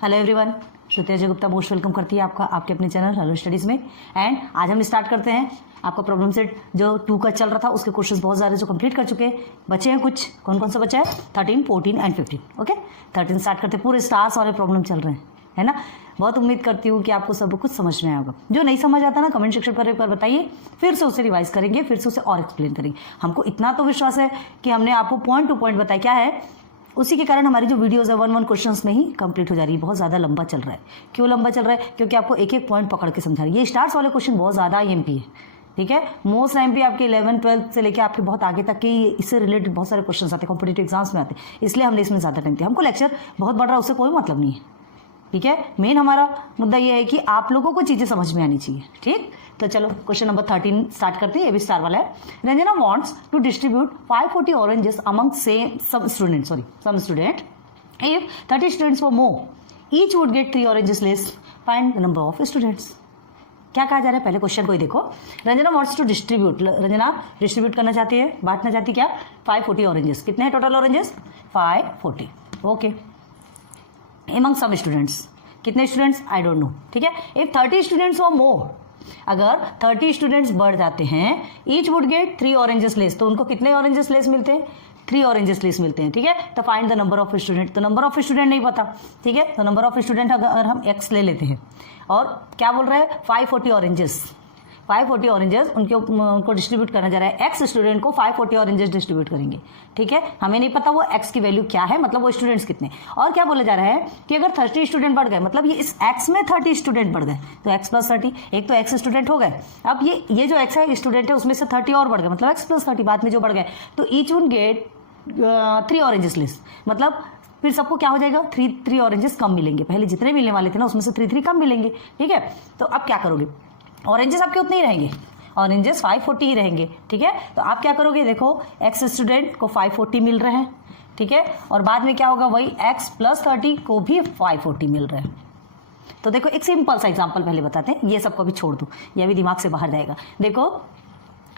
Hello everyone, श्रुति Ajay Gupta most welcome करती है आपका आपके अपने चैनल हेलो स्टडीज़ में। एंड आज हम स्टार्ट करते हैं आपका प्रॉब्लम सेट जो 2 का चल रहा था, उसके क्वेश्चंस बहुत सारे जो कंप्लीट कर चुके हैं, बचे हैं कुछ। कौन कौन सा बचा है? 13, 14 एंड 15। ओके, 13 स्टार्ट करते हैं। पूरे स्टार्स वाले प्रॉब्लम चल रहे हैं, है ना। बहुत उम्मीद करती हूँ कि आपको सब कुछ समझ में आया होगा। जो नहीं समझ आता ना, कमेंट सेक्शन पर एक बार बताइए, फिर से उसे रिवाइज करेंगे, फिर से उसे और एक्सप्लेन करेंगे। हमको इतना तो विश्वास है कि हमने आपको पॉइंट टू पॉइंट बताया क्या है, उसी के कारण हमारी जो वीडियोस है 1-1 क्वेश्चंस में ही कंप्लीट हो जा रही है। बहुत ज़्यादा लंबा चल रहा है। क्यों लंबा चल रहा है? क्योंकि आपको एक एक पॉइंट पकड़ के समझा रही है। ये स्टार्स वाले क्वेश्चन बहुत ज़्यादा IMP है, ठीक है। मोस्ट IMP आपके 11, 12 से लेकर आपके बहुत आगे तक के इससे रिलेटेड बहुत सारे क्वेश्चन आते हैं, कॉम्पिटेटिव एग्जाम्स में आते हैं। इसलिए हमने इसमें ज़्यादा टाइम दिया। हमको लेक्चर बहुत बढ़ रहा है, उससे कोई मतलब नहीं है, ठीक है। मेन हमारा मुद्दा ये है कि आप लोगों को चीज़ें समझ में आनी चाहिए, ठीक। तो चलो क्वेश्चन नंबर 13 स्टार्ट करते हैं। ये भी स्टार वाला है। Ranjana wants to distribute 540 oranges among some student if 30 students were more, each would get 3 oranges less. Find the number of students. क्या कहा जा रहा है? पहले क्वेश्चन को ही देखो। Ranjana wants to distribute, Ranjana distribute करना चाहती है, बांटना चाहती है क्या? 540 ऑरेंजेस। कितने हैं total oranges? 540। Okay, among some students, कितने स्टूडेंट्स? आई डोंट नो, ठीक है। इफ 30 स्टूडेंट्स वर मोर, अगर 30 स्टूडेंट्स बढ़ जाते हैं, each would get 3 oranges less, तो उनको कितने ऑरेंजेस लेस मिलते हैं? 3 ऑरेंजेस लेस मिलते हैं, ठीक है। तो find the number of student. तो नंबर ऑफ स्टूडेंट नहीं पता, ठीक है। तो नंबर ऑफ स्टूडेंट अगर हम x ले लेते हैं और क्या बोल रहे हैं? 540 ऑरेंजेस उनको डिस्ट्रीब्यूट करना जा रहा है। x स्टूडेंट को 540 ऑरेंजेस डिस्ट्रीब्यूट करेंगे, ठीक है। हमें नहीं पता वो x की वैल्यू क्या है, मतलब वो स्टूडेंट्स कितने। और क्या बोला जा रहा है कि अगर 30 स्टूडेंट बढ़ गए, मतलब ये इस x में 30 स्टूडेंट बढ़ गए, तो x + 30, एक तो x स्टूडेंट हो गए। अब ये जो x है स्टूडेंट है, उसमें से 30 और बढ़ गए, मतलब x + 30 बाद में जो बढ़ गए, तो each would get 3 oranges less. मतलब फिर सबको क्या हो जाएगा? 3 ऑरेंजेस कम मिलेंगे। पहले जितने मिलने वाले थे ना, उसमें से 3 कम मिलेंगे, ठीक है। तो अब क्या करोगे? ऑरेंजेस आपके उतने ही रहेंगे, ऑरेंजेस 540 ही रहेंगे, ठीक है। तो आप क्या करोगे? देखो x स्टूडेंट को 540 मिल रहे हैं, ठीक है। और बाद में क्या होगा? वही x + 30 को भी 540 मिल रहे हैं। तो देखो एक सिंपल सा एग्जाम्पल पहले बताते हैं, ये सबको भी छोड़ दो, ये भी दिमाग से बाहर जाएगा। देखो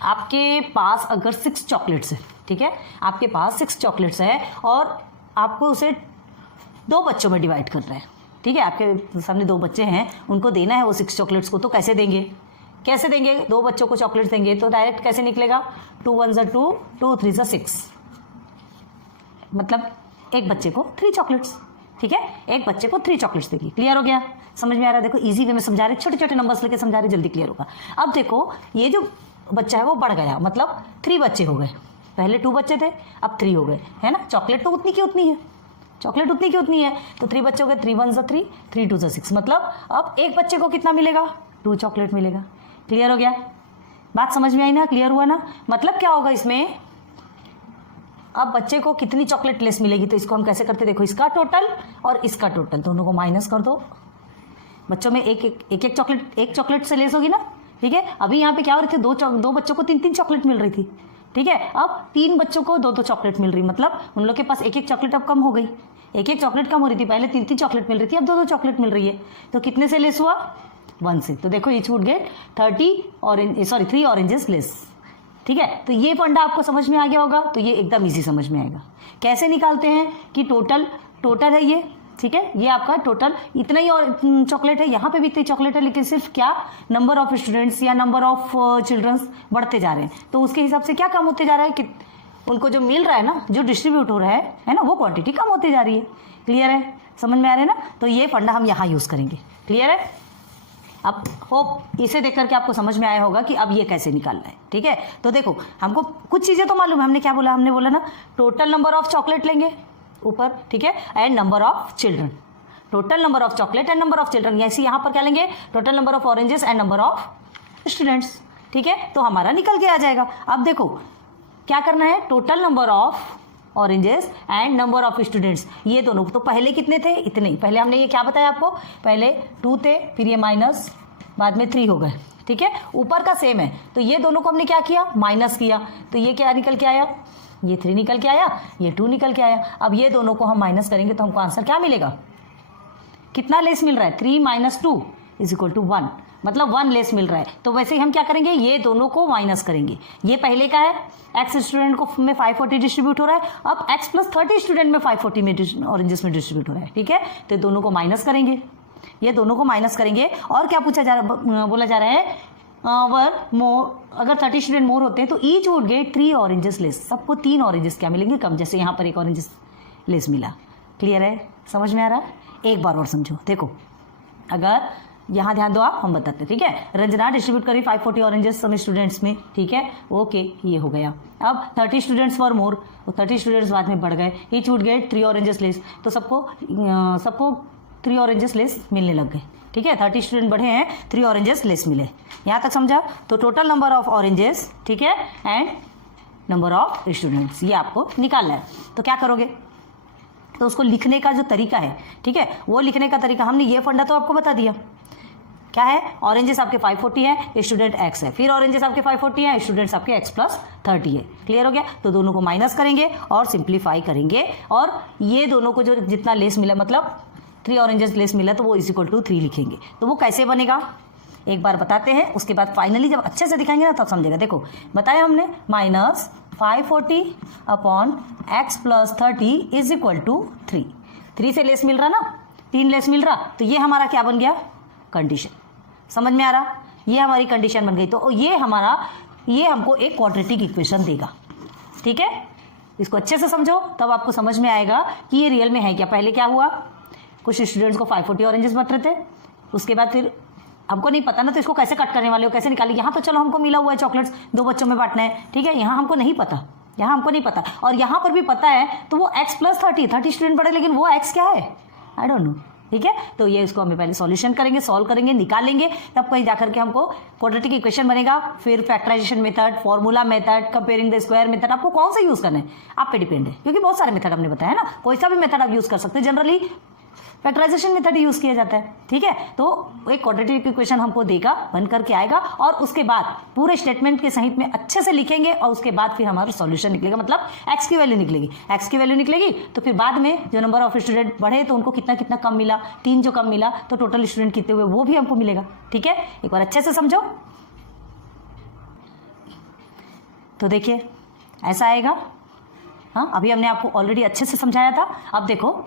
आपके पास अगर 6 चॉकलेट्स है, ठीक है, आपके पास 6 चॉकलेट्स है और आपको उसे 2 बच्चों में डिवाइड कर रहे हैं, ठीक है। आपके सामने 2 बच्चे हैं, उनको देना है वो 6 चॉकलेट्स को, तो कैसे देंगे? 2 बच्चों को चॉकलेट्स देंगे तो डायरेक्ट कैसे निकलेगा? 2 × 1 = 2, 2 × 3 = 6, मतलब एक बच्चे को 3 चॉकलेट्स, ठीक है। एक बच्चे को 3 चॉकलेट्स देगी। क्लियर हो गया? समझ में आ रहा है? देखो इजी वे में समझा रहे, छोटे छोटे नंबर्स लेके समझा रहे, जल्दी क्लियर होगा। अब देखो ये जो बच्चा है वो बढ़ गया, मतलब 3 बच्चे हो गए। पहले 2 बच्चे थे, अब 3 हो गए, है ना। चॉकलेट तो उतनी की उतनी है, चॉकलेट उतनी की उतनी है, तो 3 बच्चे हो गए। 3 × 1 = 3, 3 × 2 = 6, मतलब अब एक बच्चे को कितना मिलेगा? 2 चॉकलेट मिलेगा। क्लियर हो गया? बात समझ में आई ना? क्लियर हुआ ना? मतलब क्या होगा इसमें? अब बच्चे को कितनी चॉकलेट लेस मिलेगी? तो इसको हम कैसे करते? देखो इसका टोटल और इसका टोटल दोनों को माइनस कर दो। बच्चों में एक चॉकलेट से लेस होगी ना, ठीक है। अभी यहाँ पे क्या हो रहे थे? 2 बच्चों को 3 चॉकलेट मिल रही थी, ठीक है। अब 3 बच्चों को 2 चॉकलेट मिल रही, मतलब उन लोग के पास एक चॉकलेट अब कम हो गई। एक चॉकलेट कम हो रही थी, पहले 3 चॉकलेट मिल रही थी, अब 2 चॉकलेट मिल रही है। तो कितने से लेस हुआ? 1 से। तो देखो each would get 3 oranges less, ठीक है। तो ये फंडा आपको समझ में आ गया होगा, तो ये एकदम इजी समझ में आएगा। कैसे निकालते हैं कि टोटल है ये, ठीक है। ये आपका टोटल इतना ही और चॉकलेट है, यहाँ पे भी इतनी चॉकलेट है, लेकिन सिर्फ क्या नंबर ऑफ स्टूडेंट्स या नंबर ऑफ चिल्ड्रंस बढ़ते जा रहे हैं, तो उसके हिसाब से क्या कम होते जा रहा है कि उनको जो मिल रहा है ना, जो डिस्ट्रीब्यूट हो रहा है ना, वो क्वांटिटी कम होती जा रही है। क्लियर है? समझ में आ रहा है ना? तो ये फंडा हम यहाँ यूज करेंगे। क्लियर है? अब होप इसे देख करके आपको समझ में आया होगा कि अब ये कैसे निकालना है, ठीक है। तो देखो हमको कुछ चीजें तो मालूम है। हमने क्या बोला? हमने बोला ना टोटल नंबर ऑफ चॉकलेट लेंगे ऊपर, ठीक है, and number of children. Total number of chocolate and number of children, ऐसे यहाँ पर क्या लेंगे? Total number of oranges and number of students, ठीक है। तो हमारा निकल के आ जाएगा। अब देखो क्या करना है? Total number of oranges and number of students, ये दोनों। तो पहले कितने थे? इतने ही। पहले हमने ये क्या बताया आपको? पहले 2 थे, फिर ये माइनस, बाद में 3 हो गए, ठीक है। ऊपर का सेम है, तो ये दोनों को हमने क्या किया? माइनस किया। तो ये क्या निकल के आया? ये 3 निकल के आया, ये 2 निकल के आया। अब ये दोनों को हम माइनस करेंगे तो हमको आंसर क्या मिलेगा? कितना लेस मिल रहा है? 3 - 2 = 1। मतलब 1 लेस मिल रहा है। तो वैसे ही हम क्या करेंगे, ये दोनों को माइनस करेंगे। ये पहले का है, x स्टूडेंट को में 540 डिस्ट्रीब्यूट हो रहा है, अब x प्लस 30 स्टूडेंट में 540 में ऑरेंजेस में डिस्ट्रीब्यूट हो रहा है। ठीक है, तो दोनों को माइनस करेंगे, ये दोनों को माइनस करेंगे। और क्या बोला जा रहा है, अगर 30 स्टूडेंट मोर होते हैं तो each would get 3 oranges less, सबको 3 ऑरेंजेस क्या मिलेंगे, कम। जैसे यहाँ पर 1 ऑरेंजेस लेस मिला। क्लियर है, समझ में आ रहा? एक बार और समझो। देखो, अगर यहाँ ध्यान दो आप, हम बताते हैं। ठीक है, रंजना डिस्ट्रीब्यूट करी 540 ऑरेंजेस सभी स्टूडेंट्स में। ठीक है, ओके, ये हो गया। अब 30 स्टूडेंट्स फॉर मोर, तो 30 स्टूडेंट्स बाद में बढ़ गए, each would get 3 oranges less, तो सबको 3 ऑरेंजेस लेस मिलने लग गए। ठीक है, 30 स्टूडेंट बढ़े हैं, 3 ऑरेंजेस लेस मिले। यहाँ तक समझा? तो टोटल नंबर ऑफ ऑरेंजेस, ठीक है, एंड नंबर ऑफ स्टूडेंट्स, ये आपको निकालना है। तो क्या करोगे, तो उसको लिखने का जो तरीका है, ठीक है, वो लिखने का तरीका हमने ये फंडा तो आपको बता दिया। क्या है, ऑरेंजेस आपके 540 है, स्टूडेंट x है, फिर ऑरेंजेस आपके 540 है, स्टूडेंट्स आपके x प्लस 30 है। क्लियर हो गया? तो दोनों को माइनस करेंगे और सिंप्लीफाई करेंगे, और ये दोनों को जो जितना लेस मिला, मतलब 3 ऑरेंजेस लेस मिला, तो वो इज इक्वल टू 3 लिखेंगे। तो वो कैसे बनेगा एक बार बताते हैं, उसके बाद फाइनली जब अच्छे से दिखाएंगे ना तब समझेगा। देखो, बताया हमने minus 540 upon x plus 30 is equal to 3। 3 से लेस मिल रहा ना, 3 लेस मिल रहा, तो ये हमारा क्या बन गया, कंडीशन। समझ में आ रहा? ये हमारी कंडीशन बन गई। तो ये हमको एक क्वाड्रेटिक इक्वेशन देगा। ठीक है, इसको अच्छे से समझो, तब आपको समझ में आएगा कि ये रियल में है क्या। पहले क्या हुआ, कुछ स्टूडेंट्स को 540 ऑरेंजेस बट रहे थे, उसके बाद फिर हमको नहीं पता ना, तो इसको कैसे कट करने वाले हो, कैसे निकालेंगे। यहाँ तो चलो हमको मिला हुआ है चॉकलेट्स, 2 बच्चों में बांटना है। ठीक है, यहाँ हमको नहीं पता, और यहाँ पर भी पता है, तो वो x प्लस 30 स्टूडेंट पढ़े, लेकिन वो x क्या है, आई डोंट नो। ठीक है, तो ये इसको हमें पहले सॉल्यूशन करेंगे, सॉल्व करेंगे, निकालेंगे, तब कहीं जाकर के हमको क्वाड्रेटिक इक्वेशन बनेगा। फिर factorization method, formula method, comparing the square method, आपको कौन सा यूज करना है आप पे डिपेंड है, क्योंकि बहुत सारे मेथड हमने बताया है ना, कोई सा भी मेथड आप यूज कर सकते हैं। जनरली फैक्टराइजेशन मेथड यूज किया जाता है। ठीक है, तो एक क्वाड्रेटिक इक्वेशन हमको देगा, बन करके आएगा, और उसके बाद पूरे स्टेटमेंट के सहित में अच्छे से लिखेंगे, और उसके बाद फिर हमारा सॉल्यूशन निकलेगा, मतलब x की वैल्यू निकलेगी। x की वैल्यू निकलेगी तो फिर बाद में जो नंबर ऑफ स्टूडेंट बढ़े तो उनको कितना कितना कम मिला, 3 जो कम मिला, तो टोटल स्टूडेंट कितने हुए वो भी हमको मिलेगा। ठीक है, एक बार अच्छे से समझो। तो देखिए ऐसा आएगा। हाँ, अभी हमने आपको ऑलरेडी अच्छे से समझाया था। अब देखो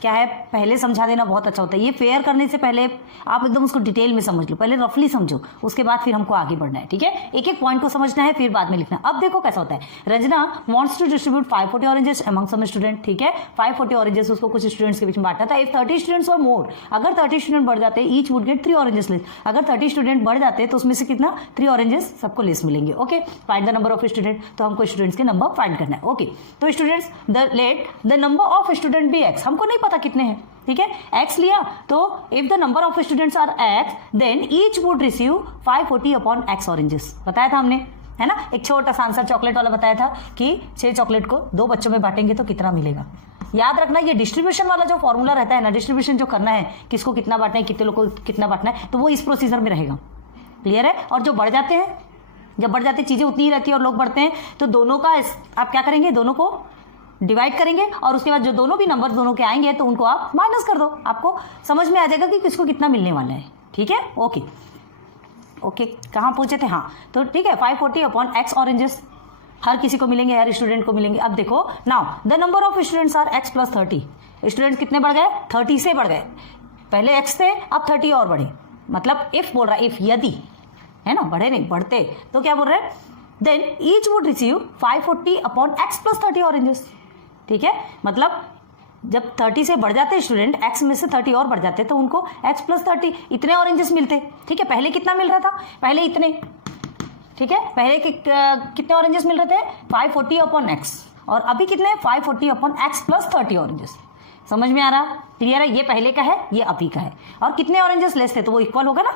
क्या है, पहले समझा देना बहुत अच्छा होता है। ये फेयर करने से पहले आप एकदम उसको डिटेल में समझ लो, पहले रफली समझो, उसके बाद फिर हमको आगे बढ़ना है। ठीक है, एक एक पॉइंट को समझना है, फिर बाद में लिखना। अब देखो कैसा होता है, Ranjana wants to distribute 540 oranges among some student. ठीक है, 540 ऑरेंजेस उसको कुछ स्टूडेंट्स के बीच में बांटना था। इफ 30 स्टूडेंट्स और मोर, अगर 30 स्टूडेंट बढ़ जाते each would get 3 oranges less. अगर 30 स्टूडेंट बढ़ जाते तो उसमें से कितना, 3 ऑरेंजेस सबको लेस मिलेंगे। Okay, find the number of student, तो हमको स्टूडेंट्स के नंबर फाइंड करना है। ओके, तो students the number of student be x, हमको नहीं पता कितने हैं। ठीक है, x लिया, तो if the number of students are x, then each would receive 540 upon x oranges. बताया था हमने, है ना, एक छोटा सा आंसर चॉकलेट वाला बताया था कि 6 चॉकलेट को 2 बच्चों में बांटेंगे तो कितना मिलेगा। याद रखना, ये डिस्ट्रीब्यूशन वाला जो फॉर्मूला रहता है ना, डिस्ट्रीब्यूशन जो करना है, किसको कितना बांटना है, कितने लोगों को कितना बांटना है, तो वो इस प्रोसीजर में रहेगा। क्लियर है? और जो बढ़ जाते हैं, जब बढ़ जाती चीजें उतनी ही रहती है और लोग बढ़ते हैं, तो दोनों का आप क्या करेंगे, दोनों को डिवाइड करेंगे, और उसके बाद जो दोनों भी नंबर दोनों के आएंगे तो उनको आप माइनस कर दो, आपको समझ में आ जाएगा कि किसको कितना मिलने वाला है। ठीक है, ओके ओके, कहाँ पहुंचे थे, हाँ, तो ठीक है, 540 अपॉन x ऑरेंजेस हर किसी को मिलेंगे, हर स्टूडेंट को मिलेंगे। अब देखो, now the number of students are x plus 30। Students कितने बढ़ गए, 30 से बढ़ गए, पहले x थे, अब 30 और बढ़े, मतलब इफ बोल रहा है, इफ यदि, है ना, बढ़े नहीं बढ़ते, तो क्या बोल रहे हैं, then each would receive 540 upon x plus 30 oranges. ठीक है, मतलब जब 30 से बढ़ जाते स्टूडेंट, x में से 30 और बढ़ जाते, तो उनको x प्लस 30 इतने ऑरेंजेस मिलते। ठीक है, पहले कितना मिल रहा था, पहले इतने। ठीक है, पहले कितने ऑरेंजेस मिल रहे थे, 540 अपॉन x, और अभी कितने, 540 अपॉन x प्लस 30 ऑरेंजेस। समझ में आ रहा, क्लियर है? ये पहले का है, ये अभी का है, और कितने ऑरेंजेस लेस थे तो वो इक्वल होगा ना,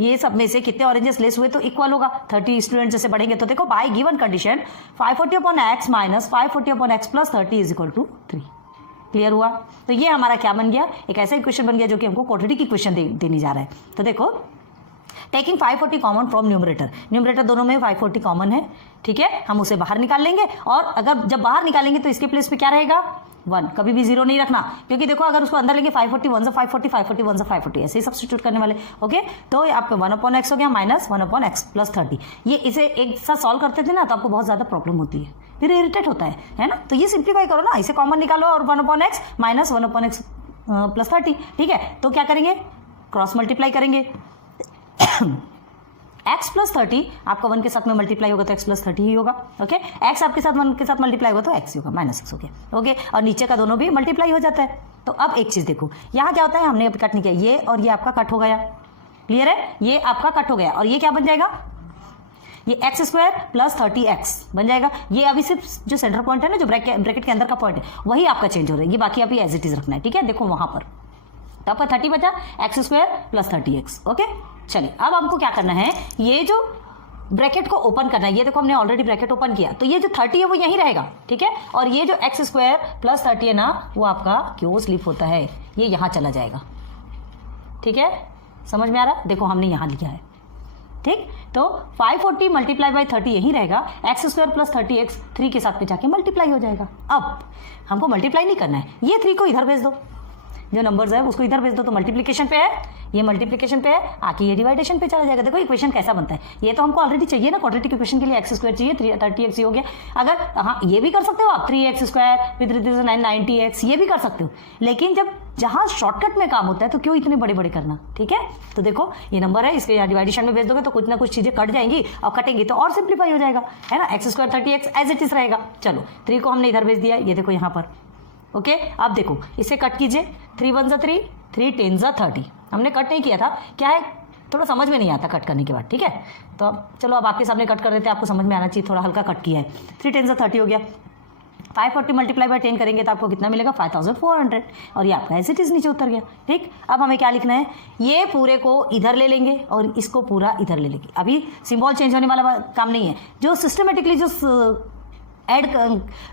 ये सब में से कितने ऑरेंजेस लेस हुए तो इक्वल होगा। 30 स्टूडेंट जैसे बढ़ेंगे, तो देखो by given condition 540 upon x minus 540 upon x plus 30 is equal to 3। Clear हुआ? तो ये हमारा क्या बन गया, एक ऐसा इक्वेशन बन गया जो कि हमको क्वाड्रेटिक इक्वेशन देने जा रहा है। तो देखो, टेकिंग 540 कॉमन फ्रॉम न्यूमरेटर दोनों में 540 कॉमन है। ठीक है, हम उसे बाहर निकाल लेंगे, और अगर जब बाहर निकालेंगे तो इसके प्लेस पे क्या रहेगा, 1, कभी भी 0 नहीं रखना, क्योंकि देखो अगर उसको अंदर लेंगे 540 1 540 540 1 540 ऐसे ही सब्स्टिट्यूट करने वाले। ओके, तो आपका 1/x हो गया माइनस 1/x प्लस 30। ये इसे एक साथ सॉल्व करते थे ना तो आपको बहुत ज़्यादा प्रॉब्लम होती है, फिर इरिटेट होता है ना। तो ये सिंप्लीफाई करो ना, इसे कॉमन निकालो और 1/x माइनस 1/x प्लस 30। ठीक है, तो क्या करेंगे, क्रॉस मल्टीप्लाई करेंगे। x प्लस 30 आपका 1 के साथ में मल्टीप्लाई होगा तो x प्लस 30 ही होगा। ओके, x आपके साथ 1 के साथ मल्टीप्लाई होगा तो x ही होगा, माइनस x हो गया। ओके, और नीचे का दोनों भी मल्टीप्लाई हो जाता है। तो अब एक चीज़ देखो, यहाँ क्या होता है, हमने अभी कट नहीं किया, ये और ये आपका कट हो गया। क्लियर है, ये आपका कट हो गया और ये क्या बन जाएगा, ये x² प्लस 30x बन जाएगा। ये अभी सिर्फ जो सेंटर पॉइंट है ना, जो ब्रैकेट के अंदर का पॉइंट है, वही आपका चेंज हो रहा है। ये बाकी अभी एज इट इज रखना है। ठीक है, देखो वहां पर तो आपका 30 बचा, x² प्लस 30x। ओके, चलिए अब हमको क्या करना है, ये जो ब्रैकेट को ओपन करना है, ये देखो हमने ऑलरेडी ब्रैकेट ओपन किया, तो ये जो 30 है वो यहीं रहेगा। ठीक है, और ये जो x² प्लस 30 है ना, वो आपका क्यों स्लिप होता है, ये यहाँ चला जाएगा। ठीक है, समझ में आ रहा, देखो हमने यहाँ लिखा है। ठीक, तो 540 मल्टीप्लाई बाई 30 यही रहेगा, x² प्लस 30x 3 के साथ में जाके मल्टीप्लाई हो जाएगा। अब हमको मल्टीप्लाई नहीं करना है, ये 3 को इधर भेज दो, जो नंबर्स है उसको इधर भेज दो, तो मल्टीप्लिकेशन पे है, ये मल्टीप्लिकेशन पे है, आके ये डिवाइडेशन पे चला जाएगा। देखो इक्वेशन कैसा बनता है, ये तो हमको ऑलरेडी चाहिए ना, क्वाड्रेटिक इक्वेशन के लिए x² चाहिए, 30x हो गया। अगर हाँ ये भी कर सकते हो आप, 3x² विद 90x, ये भी कर सकते हो, लेकिन जब जहां शॉर्टकट में काम होता है तो क्यों इतने बड़े बड़े करना। ठीक है, तो देखो ये नंबर है, इसके यहाँ डिवाइडेशन में भेज दोगे तो कुछ ना कुछ चीजें कट जाएंगी, और कटेंगी तो और सिंप्लीफाई हो जाएगा, है ना। x² 30x as it is रहेगा। चलो 3 को हमने इधर भेज दिया, ये देखो यहाँ पर। ओके, अब देखो इसे कट कीजिए, 3 1 जा 3, 3 10 जा 30। हमने कट नहीं किया था, क्या है थोड़ा समझ में नहीं आता कट करने के बाद। ठीक है, तो अब चलो अब आपके सामने कट कर देते हैं, आपको समझ में आना चाहिए, थोड़ा हल्का कट किया है। 3 10 जा 30 हो गया, 540 मल्टीप्लाई बाय 10 करेंगे तो आपको कितना मिलेगा, 5400, और ये आपका एज इट इज नीचे उतर गया। ठीक, अब हमें क्या लिखना है, ये पूरे को इधर ले लेंगे और इसको पूरा इधर ले लेंगे। अभी सिंबल चेंज होने वाला काम नहीं है, जो सिस्टमेटिकली जो ऐड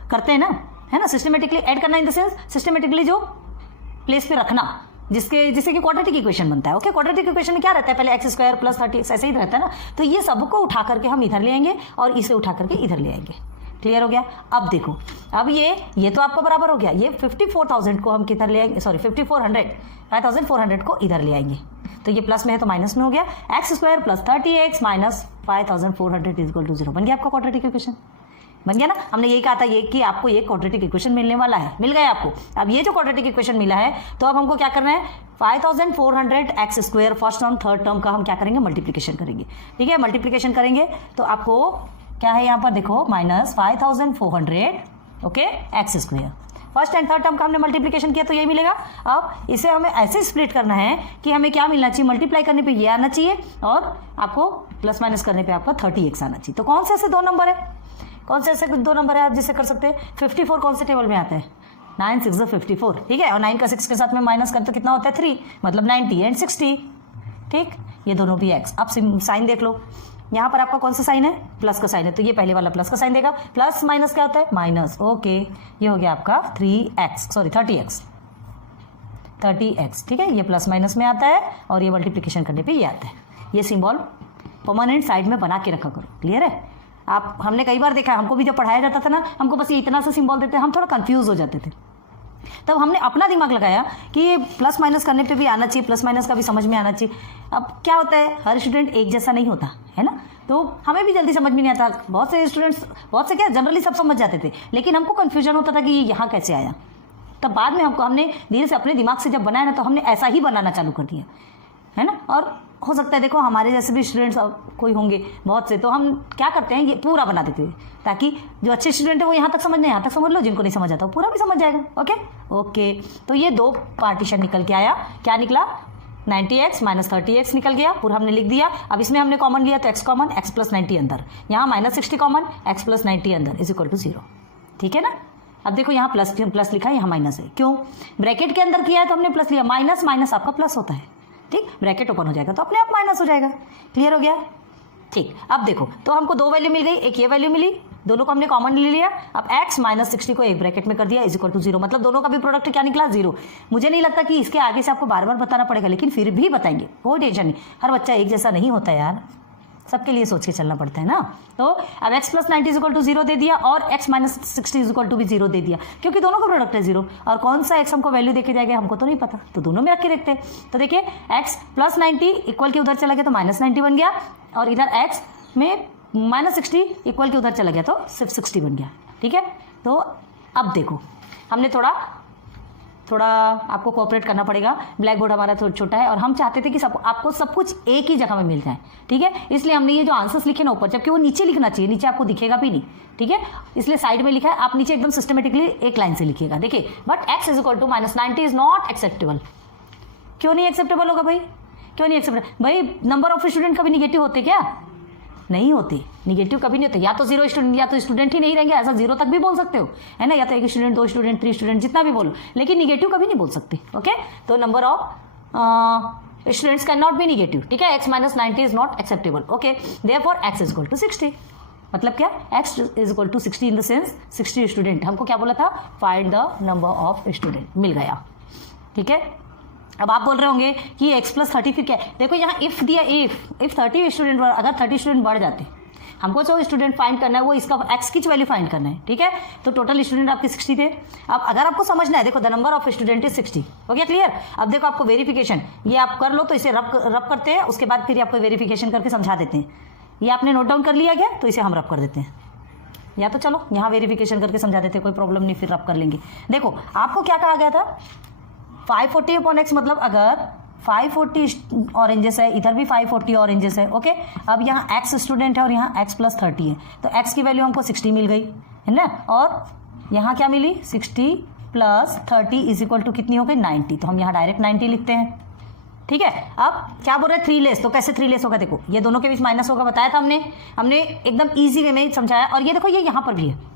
करते हैं ना, है ना, सिस्टमेटिकली ऐड करना इन द सेंस सिस्टमेटिकली जो प्लेस पे रखना, जिससे कि क्वाड्रेटिक इक्वेशन बनता है। ओके, क्वाड्रेटिक इक्वेशन में क्या रहता है, पहले x² प्लस 30x ऐसे ही रहता है ना, तो ये सबको उठा करके हम इधर ले आएंगे और इसे उठा करके इधर ले आएंगे। क्लियर हो गया। अब देखो, अब ये तो आपको बराबर हो गया, ये 54,000 को हम किधर ले आएंगे, सॉरी 5400 को इधर ले आएंगे, तो ये प्लस में है तो माइनस में हो गया, x² plus 30x minus 5400 equal to 0 बन गया आपका क्वाड्रेटिक इक्वेशन। बन गया ना, हमने यही कहा था ये कि आपको ये क्वाड्रेटिक इक्वेशन मिलने वाला है, मिल गया आपको। अब ये जो क्वाड्रेटिक इक्वेशन मिला है, तो अब हमको क्या करना है, 5400x² first term third term का हम क्या करेंगे, मल्टीप्लिकेशन करेंगे। ठीक है, मल्टीप्लिकेशन करेंगे तो आपको क्या है यहाँ पर देखो, minus 5400 okay x²। First and third term का हमने मल्टीप्लिकेशन किया तो ये मिलेगा। अब इसे हमें ऐसे स्प्लिट करना है कि हमें क्या मिलना चाहिए, मल्टीप्लाई करने पे ये आना चाहिए और आपको प्लस माइनस करने पे आपका 30x आना चाहिए। तो कौन से ऐसे दो नंबर है, कौन से ऐसे दो नंबर है आप जिससे कर सकते हैं। 54 कौन से टेबल में आता है, 9 6 54। ठीक है, और 9 का 6 के साथ में माइनस करते कितना होता है 3, मतलब 90 एंड 60। ठीक, ये दोनों भी x। अब साइन देख लो, यहाँ पर आपका कौन सा साइन है, प्लस का साइन है, तो ये पहले वाला प्लस का साइन देगा, प्लस माइनस क्या होता है, माइनस। ओके, ये हो गया आपका 30x। ठीक है, ये प्लस माइनस में आता है और ये मल्टीप्लिकेशन करने पे ये आता है। ये सिंबल परमानेंट साइड में बना के रखा करो। क्लियर है, आप हमने कई बार देखा है, हमको भी जब पढ़ाया जाता था ना, हमको बस ये इतना सा सिंबल देते हम थोड़ा कंफ्यूज हो जाते थे। तब हमने अपना दिमाग लगाया कि ये प्लस माइनस करने पे भी आना चाहिए, प्लस माइनस का भी समझ में आना चाहिए। अब क्या होता है, हर स्टूडेंट एक जैसा नहीं होता है ना, तो हमें भी जल्दी समझ में नहीं आता। बहुत से स्टूडेंट्स, बहुत से क्या जनरली सब समझ जाते थे, लेकिन हमको कन्फ्यूजन होता था कि ये यहाँ कैसे आया। तब बाद में हमने धीरे से अपने दिमाग से जब बनाया ना, तो हमने ऐसा ही बनाना चालू कर दिया, है ना। और हो सकता है देखो हमारे जैसे भी स्टूडेंट्स कोई होंगे बहुत से, तो हम क्या करते हैं, ये पूरा बना देते हैं ताकि जो अच्छे स्टूडेंट है वो यहाँ तक समझ नहीं, यहाँ तक समझ लो, जिनको नहीं समझ आता वो पूरा भी समझ जाएगा। ओके, तो ये दो पार्टीशन निकल के आया, क्या निकला, 90x माइनस 30x निकल गया, पूरा हमने लिख दिया। अब इसमें हमने कॉमन लिया तो x कॉमन, x प्लस 90 अंदर, यहाँ माइनस 60 कॉमन, x प्लस 90 अंदर इज इक्वल टू 0। ठीक है ना। अब देखो यहाँ प्लस लिखा है, यहाँ माइनस है, क्यों, ब्रैकेट के अंदर किया है तो हमने प्लस लिया, माइनस माइनस आपका प्लस होता है। ठीक, ब्रैकेट ओपन हो जाएगा तो अपने आप माइनस हो जाएगा। क्लियर हो गया। ठीक, अब देखो तो हमको दो वैल्यू मिल गई, एक ये वैल्यू मिली, दोनों को हमने कॉमन ले लिया। अब x माइनस 60 को एक ब्रैकेट में कर दिया इज इक्वल टू 0, मतलब दोनों का भी प्रोडक्ट क्या निकला, 0। मुझे नहीं लगता कि इसके आगे से आपको बार बार बताना पड़ेगा, लेकिन फिर भी बताएंगे, कोई टेंशन नहीं, हर बच्चा एक जैसा नहीं होता यार, सबके लिए सोच के चलना पड़ता है ना। तो अब x plus 90 is equal to 0 दे दिया और x minus 60 is equal to भी 0 दे दिया, क्योंकि दोनों का प्रोडक्ट है 0, और कौन सा x हमको वैल्यू देके जाएगा हमको तो नहीं पता, तो दोनों में रख के देखते हैं। तो देखिए x प्लस 90 इक्वल के उधर चला गया तो माइनस 90 बन गया, और इधर x में माइनस 60 इक्वल के उधर चला गया तो सिर्फ 60 बन गया। ठीक है, तो अब देखो हमने थोड़ा आपको कोऑपरेट करना पड़ेगा, ब्लैक बोर्ड हमारा थोड़ा छोटा है और हम चाहते थे कि आपको सब कुछ एक ही जगह में मिल जाए। ठीक है, इसलिए हमने ये जो आंसर्स लिखे ना ऊपर, जबकि वो नीचे लिखना चाहिए, नीचे आपको दिखेगा भी नहीं। ठीक है, इसलिए साइड में लिखा है, आप नीचे एकदम सिस्टमेटिकली एक लाइन से लिखिएगा। देखिए, but x is equal to minus 90 is not acceptable. क्यों नहीं एक्सेप्टेबल होगा भाई? क्यों नहीं एक्सेप्टेबल भाई? नंबर ऑफ स्टूडेंट कभी निगेटिव होते क्या? नहीं होते, निगेटिव कभी नहीं होते। या तो 0 स्टूडेंट, या तो स्टूडेंट ही नहीं रहेंगे, ऐसा 0 तक भी बोल सकते हो, है ना, या तो 1 स्टूडेंट, 2 स्टूडेंट, 3 स्टूडेंट, जितना भी बोलो, लेकिन निगेटिव कभी नहीं बोल सकते। ओके, तो number of students can not be negative. ठीक है, x minus 90 is not acceptable. Okay, therefore x is equal to 60। मतलब क्या? x is equal to 60 in the sense 60 student. हमको क्या बोला था? Find the number of student. मिल गया। ठीक है, अब आप बोल रहे होंगे कि x प्लस 30 फिर क्या है? देखो यहाँ इफ दिया, इफ 30 स्टूडेंट, अगर 30 स्टूडेंट बढ़ जाते, हमको जो स्टूडेंट फाइंड करना है वो इसका x की वैल्यू फाइंड करना है। ठीक है, तो टोटल स्टूडेंट आपके 60 थे। अब अगर आपको समझना है, देखो the number of student is 60। हो गया क्लियर? अब देखो आपको वेरिफिकेशन, ये आप कर लो, तो इसे रब करते हैं, उसके बाद फिर आपको वेरिफिकेशन करके समझा देते हैं। ये आपने नोट डाउन कर लिया क्या? तो इसे हम रब कर देते हैं, या तो चलो यहाँ वेरिफिकेशन करके समझा देते हैं, कोई प्रॉब्लम नहीं, फिर रब कर लेंगे। देखो आपको क्या कहा गया था? 540 अपॉन x, मतलब अगर 540 ऑरेंजेस है, इधर भी 540 ऑरेंजेस है। ओके, अब यहाँ x स्टूडेंट है और यहाँ x प्लस 30 है, तो x की वैल्यू हमको 60 मिल गई, है ना, और यहाँ क्या मिली? 60 प्लस 30 इज इक्वल टू कितनी हो गई? 90। तो हम यहाँ डायरेक्ट 90 लिखते हैं। ठीक है, अब क्या बोल रहे हैं? 3 लेस, तो कैसे 3 लेस होगा? देखो ये दोनों के बीच माइनस होगा, बताया था हमने एकदम ईजी वे में समझाया। और ये देखो ये यहाँ पर भी है,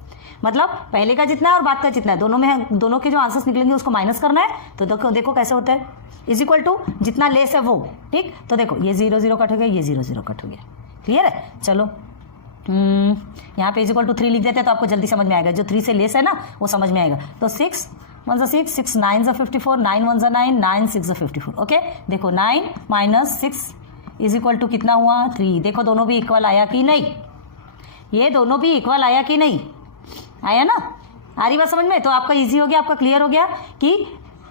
मतलब पहले का जितना है और बाद का जितना है, दोनों में, दोनों के जो आंसर्स निकलेंगे उसको माइनस करना है। तो देखो कैसे होता है, इज इक्वल टू जितना लेस है वो। ठीक, तो देखो ये 0 0 कट हो गया, ये 0 0 कट हो गया। क्लियर है? चलो यहाँ पे इज इक्वल टू 3 लिख देते हैं तो आपको जल्दी समझ में आएगा, जो 3 से लेस है ना वो समझ में आएगा। तो 6 1 6, 6 9 54, 9 1 9, 9 6 54। ओके, देखो 9 माइनस 6 इज इक्वल टू कितना हुआ? 3। देखो दोनों भी इक्वल आया कि नहीं? ये दोनों भी इक्वल आया कि नहीं? आया ना? आ रही बात समझ में? तो आपका इजी हो गया, आपका क्लियर हो गया कि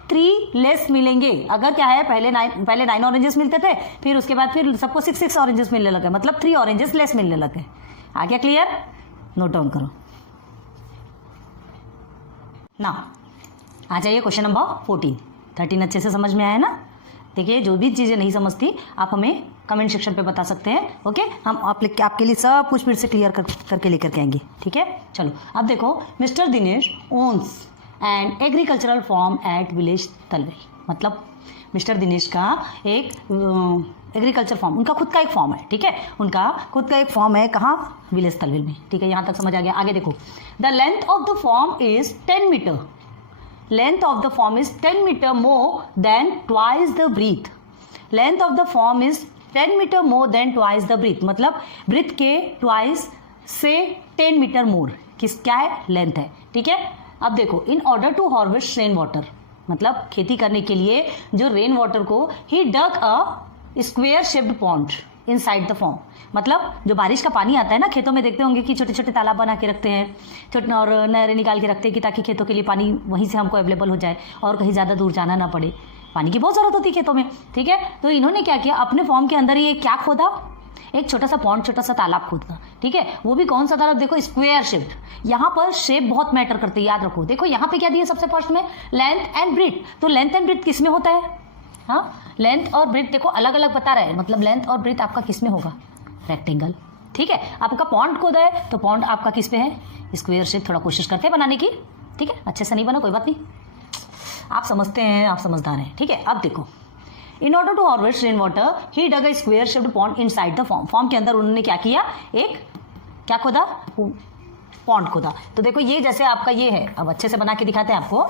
3 लेस मिलेंगे। अगर क्या है, पहले 9 ऑरेंजेस मिलते थे, फिर उसके बाद फिर सबको 6 ऑरेंजेस मिलने लगे, मतलब 3 ऑरेंजेस लेस मिलने लगे। आ गया क्लियर? नोट डाउन करो ना। आ जाइए क्वेश्चन नंबर 14। 13 अच्छे से समझ में आया ना? देखिए, जो भी चीज़ें नहीं समझती आप हमें कमेंट सेक्शन पे बता सकते हैं। ओके, हम आपके लिए सब कुछ फिर से क्लियर करके लेकर के आएंगे। ठीक है, चलो अब देखो, mister Dinesh owns and agricultural farm at village Talwai. मतलब मिस्टर दिनेश का एक एग्रीकल्चर फार्म, उनका खुद का एक फॉर्म है। ठीक है, उनका खुद का एक फॉर्म है, कहाँ? विलेज तलवई में। ठीक है, यहाँ तक समझ आ गया। आगे देखो, the length of the farm is 10 metre. Length of the form is 10 meter more than twice the breadth. Length of the form is 10 meter more than twice the breadth. मतलब breadth के twice से 10 metre मोर क्या है? Length है। ठीक है, अब देखो, in order to harvest rain water, मतलब खेती करने के लिए जो रेन वाटर को, he dug a square shaped pond inside the farm। मतलब जो बारिश का पानी आता है ना, खेतों में देखते होंगे कि छोटे छोटे तालाब बना के रखते हैं, छोटे और नहरें निकाल के रखते हैं कि ताकि खेतों के लिए पानी वहीं से हमको अवेलेबल हो जाए और कहीं ज़्यादा दूर जाना ना पड़े। पानी की बहुत ज़रूरत होती है खेतों में। ठीक है, तो इन्होंने क्या किया, अपने फॉर्म के अंदर ये क्या खोदा? एक छोटा सा पॉन्ड, छोटा सा तालाब खोदा। ठीक है, वो भी कौन सा तालाब? देखो स्क्वायर शेप। यहाँ पर शेप बहुत मैटर करती है, याद रखो। देखो यहाँ पे क्या दिया सबसे फर्स्ट में? Length and breadth. तो लेंथ एंड ब्रेड्थ किस में होता है? हाँ, लेंथ और ब्रेड्थ देखो अलग अलग बता रहा है, मतलब लेंथ और ब्रेड्थ आपका किस में होगा? रेक्टेंगल। ठीक है, आपका पॉन्ड खोदा है तो पॉन्ड आपका किस पे है? Square shape. थोड़ा कोशिश करते हैं बनाने की। ठीक है, अच्छे से नहीं बना कोई बात नहीं, आप समझते हैं, आप समझदार हैं। ठीक है, अब देखो, in order to harvest rain water he dug a square shaped pond inside the farm. Farm के अंदर उन्होंने क्या किया? एक क्या खोदा? पॉन्ड खोदा। तो देखो ये जैसे आपका ये है, अब अच्छे से बना के दिखाते हैं आपको।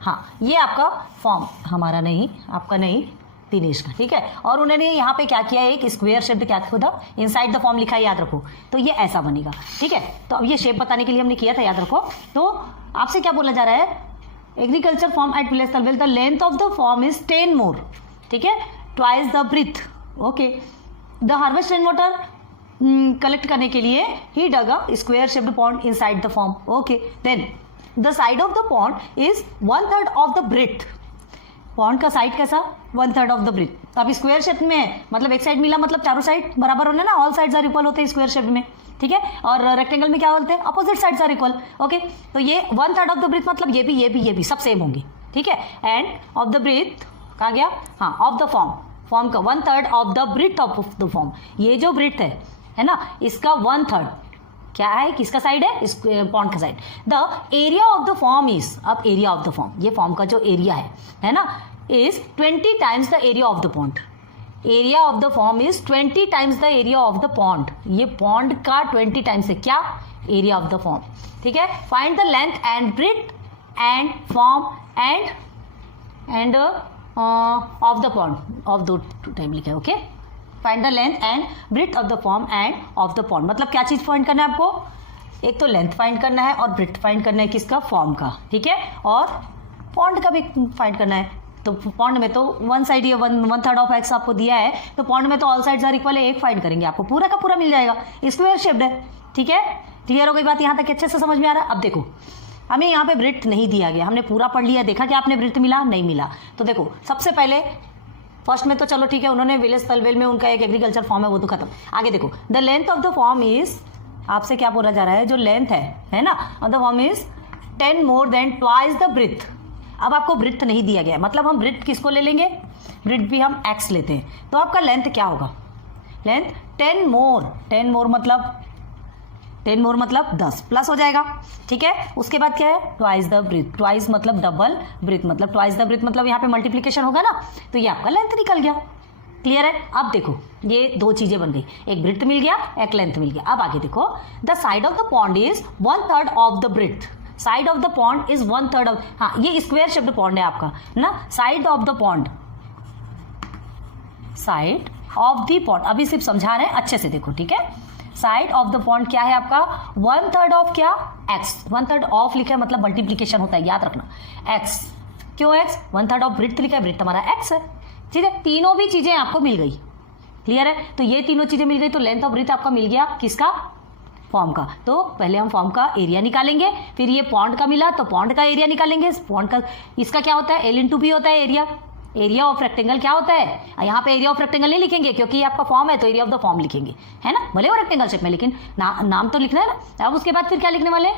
हाँ, ये आपका फॉर्म, हमारा नहीं, आपका नहीं, दिनेश का। ठीक है, और उन्होंने यहाँ पे क्या किया? एक स्क्वायर शेप क्या खोदा? इनसाइड द फॉर्म लिखा है, याद रखो। तो ये ऐसा बनेगा। ठीक है, तो अब ये शेप बताने के लिए हमने किया था, याद रखो। तो आपसे क्या बोला जा रहा है? Agriculture farm at village Talwai, the length of the farm is 10 more. ठीक है, twice the breadth. Okay, the harvest rain water collect करने के लिए he dug a square shaped pond inside the farm. Okay, then the side of the pond is 1/3 of the breadth. Pond का side कैसा? 1/3 of the breadth. अब square shape में है, मतलब एक साइड मिला मतलब चारों साइड बराबर होने ना, ऑल साइड्स आर इक्वल होते हैं स्क्वायर शेप में, ठीक है. और रेक्टेंगल में क्या बोलते हैं? Opposite sides are equal. Okay, तो ये 1/3 ऑफ द ब्रेथ मतलब ये भी सब सेम होंगे, ठीक है. एंड ऑफ द ब्रेथ कहाँ गया? हाँ, ऑफ द फॉर्म का 1/3 of the breadth of the farm. ये जो ब्रेथ है ना, इसका 1/3 क्या है? किसका साइड है? इस पॉन्ड का side. The area of the farm is, अब एरिया ऑफ द फॉर्म, ये फॉर्म का जो एरिया है ना, is 20 times the area of the pond. Area of the farm is 20 times the area of the pond. ये pond का 20 times है क्या? एरिया ऑफ द फॉर्म, ठीक है. Find the length and breadth and farm and of the pond. Of दो time लिखा है. Okay, find the length and breadth of the farm and of the pond. मतलब क्या चीज फाइंड करना है आपको? एक तो लेंथ फाइंड करना है और ब्रेथ फाइंड करना है किसका? फॉर्म का, ठीक है. और पॉन्ड का भी फाइंड करना है. तो पॉन्ड में तो वन साइड ये 1/3 ऑफ एक्स आपको दिया है, तो पॉन्ड में तो ऑल साइड्स आर इक्वल है, एक फाइंड करेंगे आपको पूरा का पूरा मिल जाएगा. स्क्वायर शेप्ड है, ठीक है. क्लियर हो गई बात? यहाँ तक अच्छे से समझ में आ रहा है? अब देखो, हमें यहाँ पे ब्रेथ नहीं दिया गया, हमने पूरा पढ़ लिया, देखा कि आपने ब्रेथ मिला नहीं मिला. तो देखो सबसे पहले फर्स्ट में तो चलो ठीक है, उन्होंने विलेज तलवेल में उनका एक एग्रीकल्चर फॉर्म है वो तो खत्म. आगे देखो, the length of the farm is, आपसे क्या बोला जा रहा है? जो लेंथ है ना, of the farm is 10 more than twice the breadth. अब आपको ब्रेथ नहीं दिया गया, मतलब हम ब्रेथ किसको ले लेंगे? ब्रेथ भी हम एक्स लेते हैं. तो आपका लेंथ क्या होगा? लेंथ 10 more मतलब 10 प्लस हो जाएगा, ठीक है. उसके बाद क्या है? Twice the breadth. ट्वाइस मतलब डबल, ब्रेथ मतलब ट्वाइस द ब्रेथ, मतलब यहाँ पे मल्टीप्लीकेशन होगा ना, तो ये आपका लेंथ निकल गया. क्लियर है? अब देखो ये दो चीजें बन गई, एक ब्रेथ मिल गया, एक लेंथ मिल गया. अब आगे देखो, the side of the pond is 1/3 of the breadth. Side of the pond is 1/3 of, हाँ ये स्क्वायर शेप्ड पॉन्ड है आपका ना. Side of the pond, side of the pond, अभी सिर्फ समझा रहे हैं, अच्छे से देखो, ठीक है. साइड ऑफ द पॉन्ड क्या है आपका? 1/3 ऑफ क्या? एक्स. 1/3 ऑफ लिखा है मतलब मल्टीप्लीकेशन होता है, याद रखना. एक्स क्यों एक्स? 1/3 ऑफ ब्रेथ लिखा है, ब्रेथ हमारा एक्स है, ठीक है. तीनों भी चीजें आपको मिल गई. क्लियर है? तो ये तीनों चीजें मिल गई, तो लेंथ ऑफ ब्रेथ आपका मिल गया किसका? फॉर्म का. तो पहले हम फॉर्म का एरिया निकालेंगे, फिर ये पॉन्ड का मिला तो पॉन्ड का एरिया निकालेंगे. पॉन्ड का इसका क्या होता है? L/B होता है एरिया. एरिया ऑफ रेक्टेंगल क्या होता है? यहाँ पे एरिया ऑफ रेक्टेंगल नहीं लिखेंगे क्योंकि ये आपका फॉर्म है, तो एरिया ऑफ द फॉर्म लिखेंगे, है ना. भले वो रेक्टेंगल शेप में, लेकिन नाम तो लिखना है ना. अब उसके बाद फिर क्या लिखने वाले?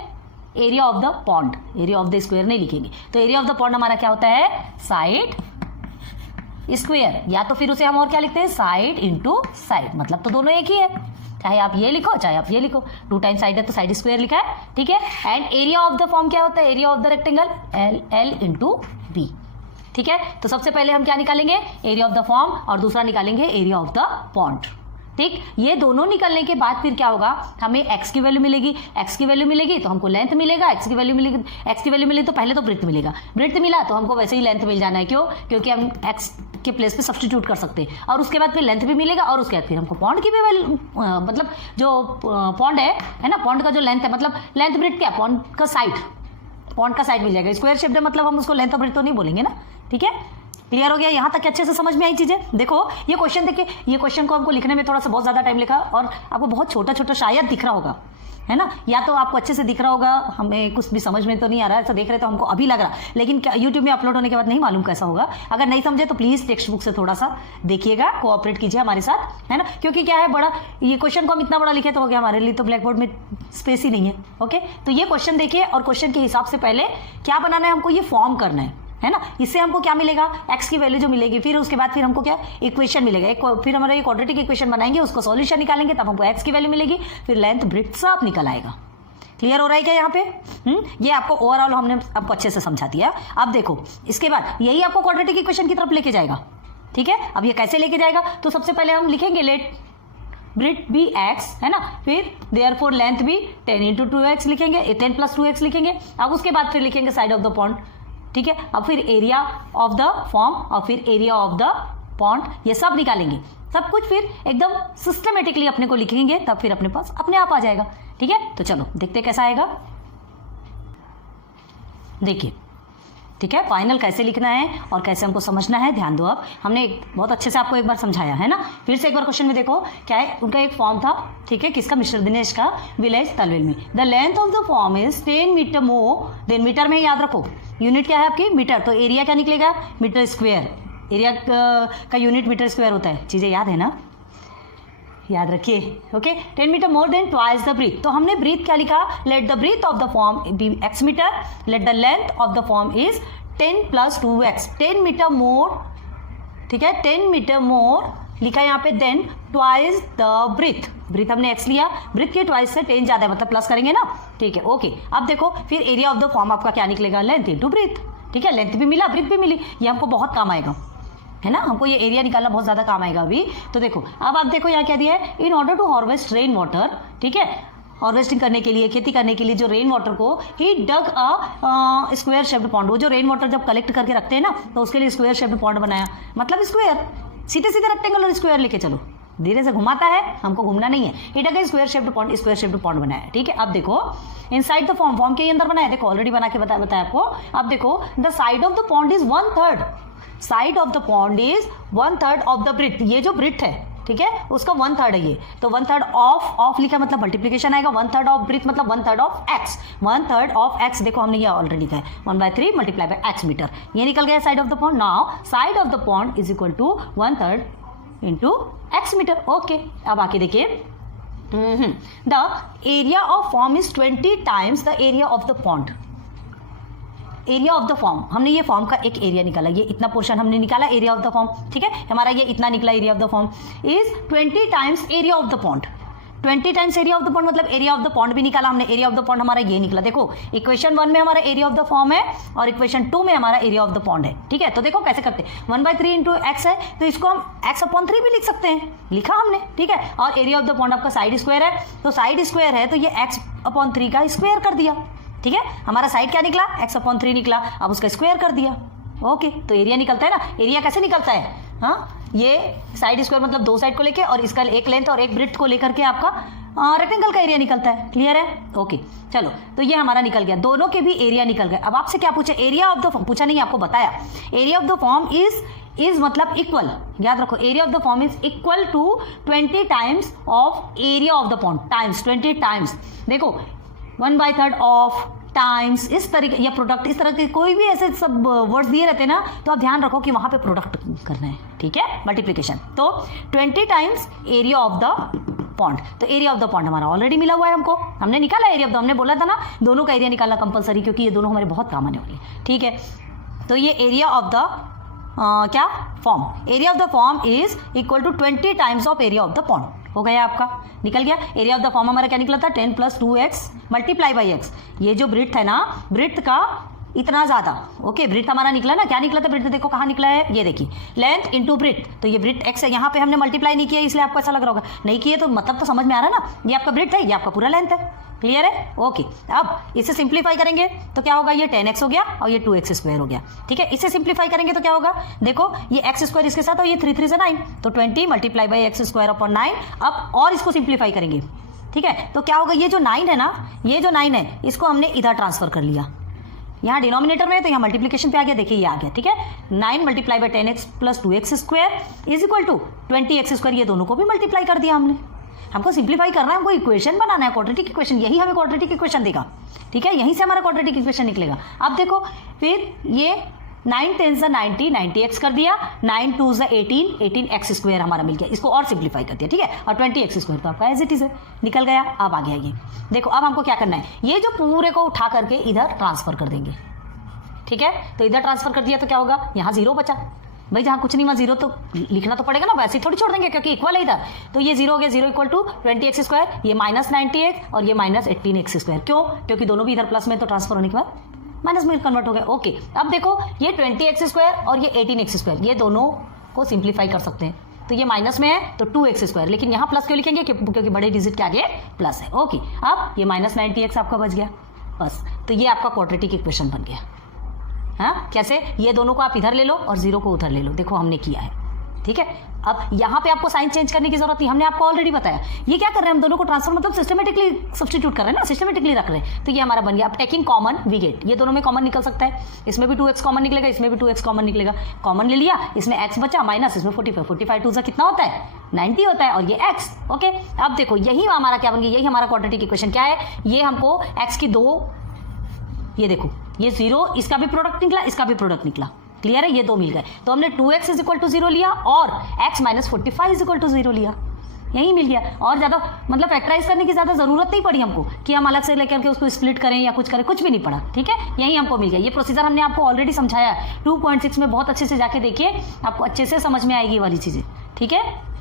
Area of the pond. Area of the square नहीं लिखेंगे. तो एरिया ऑफ द पॉन्ड हमारा क्या होता है? साइड स्क्वायर, या तो फिर उसे हम और क्या लिखते हैं? साइड इंटू साइड, मतलब तो दोनों एक ही है, चाहे आप ये लिखो चाहे आप ये लिखो. 2 टाइम्स साइड है तो साइड स्क्वायर लिखा है, ठीक है. And area of the form क्या होता है? Area of the rectangle L/B, ठीक है. तो सबसे पहले हम क्या निकालेंगे? एरिया ऑफ द फॉर्म, और दूसरा निकालेंगे एरिया ऑफ द पॉन्ड, ठीक. ये दोनों निकलने के बाद फिर क्या होगा? हमें x की वैल्यू मिलेगी. x की वैल्यू मिलेगी तो हमको लेंथ मिलेगा. x की वैल्यू मिलेगी, x की वैल्यू मिली तो पहले तो ब्रेथ मिलेगा. ब्रेथ मिला तो हमको वैसे ही लेंथ मिल जाना है. क्यों? क्योंकि हम x के प्लेस पे सब्स्टिट्यूट कर सकते हैं. और उसके बाद फिर लेंथ भी मिलेगा, और उसके बाद फिर हमको पॉन्ड की भी वैल्यू, मतलब जो पॉन्ड है ना, पॉन्ड का जो लेंथ है, मतलब लेंथ ब्रेथ क्या? पॉन्ड का साइड मिल जाएगा. स्क्वायर शेप्ड है मतलब हम उसको लेंथ और ब्रेथ तो नहीं बोलेंगे ना, ठीक है. क्लियर हो गया? यहाँ तक अच्छे से समझ में आई चीजें? देखो ये क्वेश्चन देखिए, ये क्वेश्चन को हमको लिखने में थोड़ा सा बहुत ज्यादा टाइम लिखा, और आपको बहुत छोटा छोटा शायद दिख रहा होगा, है ना. या तो आपको अच्छे से दिख रहा होगा, हमें कुछ भी समझ में तो नहीं आ रहा है, ऐसा देख रहे तो हमको अभी लग रहा, लेकिन यूट्यूब में अपलोड होने के बाद नहीं मालूम कैसा होगा. अगर नहीं समझे तो प्लीज टेक्स्ट बुक से थोड़ा सा देखिएगा, कोऑपरेट कीजिए हमारे साथ, है ना. क्योंकि क्या है, बड़ा ये क्वेश्चन को हम इतना बड़ा लिखे तो हो गया, हमारे लिए तो ब्लैक बोर्ड में स्पेस ही नहीं है. ओके, तो ये क्वेश्चन देखिए, और क्वेश्चन के हिसाब से पहले क्या बनाना है हमको? ये फॉर्म करना है ना. इससे हमको क्या मिलेगा? x की वैल्यू जो मिलेगी, फिर उसके बाद फिर हमको क्या? इक्वेशन मिलेगा. फिर हमारा ये क्वाड्रेटिक इक्वेशन बनाएंगे, उसको सॉल्यूशन निकालेंगे, तब हमको x की वैल्यू मिलेगी, फिर लेंथ ब्रेथ सब निकल आएगा. क्लियर हो रहा है क्या यहाँ पे? ये आपको ओवरऑल हमने आपको अच्छे से समझा दिया. अब देखो इसके बाद यही आपको क्वाड्रेटिक इक्वेशन की तरफ लेके जाएगा, ठीक है. अब ये कैसे लेके जाएगा? तो सबसे पहले हम लिखेंगे लेट ब्रेथ भी x, है ना. फिर देयरफॉर लेंथ भी 10 × 2x लिखेंगे, 10 + 2x लिखेंगे. अब उसके बाद फिर लिखेंगे साइड ऑफ द पॉन्ड, ठीक है. अब फिर एरिया ऑफ द फॉर्म, और फिर एरिया ऑफ द पॉन्ड, ये सब निकालेंगे. सब कुछ फिर एकदम सिस्टमेटिकली अपने को लिखेंगे, तब फिर अपने पास अपने आप आ जाएगा, ठीक है. तो चलो देखते कैसा आएगा. देखिए ठीक है, फाइनल कैसे लिखना है और कैसे हमको समझना है, ध्यान दो। अब हमने बहुत अच्छे से आपको एक बार समझाया है ना। फिर से एक बार क्वेश्चन में देखो क्या है, उनका एक फॉर्म था, ठीक है, किसका, मिस्टर दिनेश का, विलेज तलवेल में। The length of the farm is 10 metre more than, metre में याद रखो, यूनिट क्या है आपकी, मीटर, तो एरिया क्या निकलेगा, मीटर स्क्वायर। एरिया का यूनिट मीटर स्क्वायर होता है, चीजें याद है ना, याद रखिए। Okay, 10 metre more than twice the breadth, तो हमने ब्रीथ क्या लिखा, let the breadth of the farm be x metre, let the length of the farm is 10 + 2x, 10 metre more, ठीक है, 10 मीटर मोर लिखा यहाँ पे, then twice the breadth, breadth हमने x लिया, ब्रीथ के ट्वाइस से 10 ज्यादा है, मतलब प्लस करेंगे ना, ठीक है। ओके, अब देखो फिर एरिया ऑफ द फॉर्म आपका क्या निकलेगा, लेंथ इंटू ब्रीथ, ठीक है, लेंथ भी मिला, ब्रीथ भी मिली, ये हमको बहुत काम आएगा, है ना, हमको ये एरिया निकालना बहुत ज्यादा काम आएगा अभी। तो देखो अब आप देखो यहाँ क्या दिया है, in order to harvest rain water, ठीक है, हार्वेस्टिंग करने के लिए, खेती करने के लिए जो रेन वाटर को, ही dug a square shaped pond, वो जो रेन वाटर जब कलेक्ट करके रखते हैं ना, तो उसके लिए स्क्वायर शेप्ड पॉन्ड बनाया, मतलब स्क्वायर, सीधे सीधे रेक्टेंगल और स्क्वायर लेके चलो, धीरे से घुमाता है, हमको घूमना नहीं है, he dug square shaped pond, square shaped pond बनाया, ठीक है। अब देखो इनसाइड द फॉर्म, फॉर्म के अंदर बनाया, देखो ऑलरेडी बना के बताया आपको। अब देखो the side of the pond is 1/3, side of the pond is 1/3 of the breadth, ये जो ब्रिथ है, ठीक है, उसका 1/3 है ये, तो 1/3 ऑफ लिखा मतलब मल्टीप्लीकेशन आएगा, 1/3 ऑफ ब्रीथ मतलब 1/3 ऑफ x, 1/3 ऑफ x, देखो हमने ये ऑलरेडी लिखा है, 1/3 मल्टीप्लाई बाय x मीटर, ये निकल गया side of the pond. Now side of the pond is equal to 1/3 into x metre. Okay, अब आके देखिए, the area of farm is 20 times the area of the pond, area of the farm, हमने ये form का एक area निकाला, ये इतना पोर्शन हमने निकाला एरिया ऑफ द फॉर्म, ठीक है, हमारा ये इतना निकला area of the farm is 20 times area of the pond, 20 times area of the pond मतलब एरिया ऑफ द पॉन्ड भी निकाला हमने, एरिया ऑफ द पॉन्ड हमारा ये निकला। देखो इक्वेशन 1 में हमारा एरिया ऑफ द फॉर्म है और इक्वेशन 2 में हमारा एरिया ऑफ द पॉन्ड है, ठीक है। तो देखो कैसे करते हैं, 1/3 इंटू x है, तो इसको हम x/3 भी लिख सकते हैं, लिखा हमने, ठीक है। और एरिया ऑफ द पॉन्ड आपका साइड स्क्वायर है, तो साइड स्क्वायर है तो ये x/3 का स्क्वायर कर दिया, ठीक है, हमारा साइड क्या निकला, x/3 निकला, अब उसका स्क्वायर कर दिया। ओके, तो एरिया निकलता है ना, एरिया कैसे निकलता है, हाँ, ये साइड स्क्वायर मतलब दो साइड को लेके और इसका एक लेंथ और एक ब्रेड्थ को लेकर के आपका रेक्टेंगल का एरिया निकलता है, क्लियर है। ओके चलो, तो ये हमारा निकल गया, दोनों के भी एरिया निकल गए। अब आपसे क्या पूछे, एरिया ऑफ द फॉर्म, पूछा नहीं आपको बताया, area of the farm is मतलब इक्वल, याद रखो, area of the farm is equal to 20 times of area of the pond, times 20 times, देखो 1/3 ऑफ टाइम्स, इस तरीके या प्रोडक्ट, इस तरह के कोई भी ऐसे सब वर्ड्स दिए रहते हैं ना, तो आप ध्यान रखो कि वहां पे प्रोडक्ट करना है, ठीक है, मल्टीप्लिकेशन। तो 20 times area of the pond, तो एरिया ऑफ द पॉन्ड हमारा ऑलरेडी मिला हुआ है, हमको हमने निकाला एरिया ऑफ द, हमने बोला था ना दोनों का एरिया निकालना कंपलसरी, क्योंकि ये दोनों हमारे बहुत काम आने वाले, ठीक है। तो ये एरिया ऑफ द क्या farm, area of the farm is equal to 20 times of area of the pond, हो गया आपका, निकल गया। एरिया ऑफ द फॉर्म हमारा क्या निकला था, 10 + 2x मल्टीप्लाई बाई x, ये जो ब्रिथ है ना, ब्रिथ का इतना ज्यादा, ओके, ब्रिथ हमारा निकला ना, क्या निकला था ब्रिथ, देखो कहाँ निकला है, ये देखिए, लेंथ इंटू ब्रिथ, तो ये ब्रिथ x है, यहाँ पे हमने मल्टीप्लाई नहीं किया इसलिए आपको ऐसा लग रहा होगा, नहीं किए तो मतलब तो समझ में आ रहा है ना, ये आपका ब्रिथ है, ये आपका पूरा लेंथ है, क्लियर है। ओके, अब इसे सिंप्लीफाई करेंगे तो क्या होगा, ये 10x हो गया और ये 2x² हो गया, ठीक है। इसे सिंप्लीफाई करेंगे तो क्या होगा, देखो ये x² इसके साथ और ये 3 3 से 9, तो 20 मल्टीप्लाई बाई x²/9। अब और इसको सिंप्लीफाई करेंगे, ठीक है, तो क्या होगा, ये जो 9 है ना, ये जो 9 है इसको हमने इधर ट्रांसफर कर लिया, यहाँ डिनोमिनेटर में, तो यहाँ मल्टीप्लिकेशन पे आ गया, देखिए ये आ गया, ठीक है। 9 multiply by 10x + 2x² is equal to 20x², ये दोनों को भी मल्टीप्लाई कर दिया हमने। हमको सिंप्लीफाई करना है, हमको इक्वेशन बनाना है, क्वाड्रेटिक इक्वेशन, यही हमें क्वाड्रेटिक इक्वेशन देगा, ठीक है, यहीं से हमारा क्वाड्रेटिक इक्वेशन निकलेगा। अब देखो फिर ये 9 10 से 90, 90x कर दिया, 9 2 से 18, 18x² हमारा मिल गया, इसको और सिंप्लीफाई कर दिया, ठीक है, और 20x² तो आपका एज इट इज है, निकल गया। अब आ गया ये, देखो अब हमको क्या करना है, ये जो पूरे को उठा करके इधर ट्रांसफर कर देंगे, ठीक है, तो इधर ट्रांसफर कर दिया तो क्या होगा, यहाँ 0 बचा, भाई जहाँ कुछ नहीं वहाँ 0 तो लिखना तो पड़ेगा ना, वैसे थोड़ी छोड़ देंगे क्योंकि इक्वल है इधर, तो ये 0 हो गया, 0 इक्वल टू 20x², ये -90x और ये -18x², क्यों, क्योंकि दोनों भी इधर प्लस में, तो ट्रांसफर होने के बाद माइनस में कन्वर्ट हो गया। ओके, अब देखो ये 20x² और ये 18x², ये दोनों को सिंप्लीफाई कर सकते हैं, तो ये माइनस में है तो 2x², लेकिन यहाँ प्लस क्यों लिखेंगे, क्योंकि बड़े डिजिट के आगे प्लस है। ओके, अब ये -90x आपका बच गया, बस, तो ये आपका क्वाड्रेटिक इक्वेशन बन गया। हाँ कैसे, ये दोनों को आप इधर ले लो और 0 को उधर ले लो, देखो हमने किया है, ठीक है। अब यहाँ पे आपको साइन चेंज करने की जरूरत नहीं, हमने आपको ऑलरेडी बताया। ये क्या कर रहे हैं, हम दोनों को ट्रांसफर मतलब सिस्टमेटिकली सब्स्टिट्यूट कर रहे हैं ना, सिस्टमेटिकली रख रहे हैं। तो ये हमारा बन गया। अब टेकिंग कॉमन वी गेट, ये दोनों में कॉमन निकल सकता है, इसमें भी 2x कॉमन निकलेगा, इसमें भी 2x कॉमन निकलेगा। कॉमन ले लिया, इसमें x बचा माइनस इसमें 45, 45 2 कितना होता है 90 होता है, और ये x। ओके, अब देखो यही हमारा क्या बन गया, यही हमारा क्वाड्रेटिक इक्वेशन क्या है, ये हमको x की दो, ये देखो ये 0, इसका भी प्रोडक्ट निकला, इसका भी प्रोडक्ट निकला, क्लियर है, ये दो मिल गए। तो हमने 2x इज इक्वल टू 0 लिया और x minus 45 is equal to 0 लिया, यही मिल गया। और ज़्यादा मतलब फैक्टराइज करने की ज़्यादा ज़रूरत नहीं पड़ी हमको कि हम अलग से लेकर के उसको स्प्लिट करें या कुछ करें, कुछ भी नहीं पड़ा, ठीक है, यही हमको मिल गया। ये प्रोसीजर हमने आपको ऑलरेडी समझाया 2.6 में, बहुत अच्छे से जाके देखिए, आपको अच्छे से समझ में आएगी ये वाली चीज़ें, ठीक है,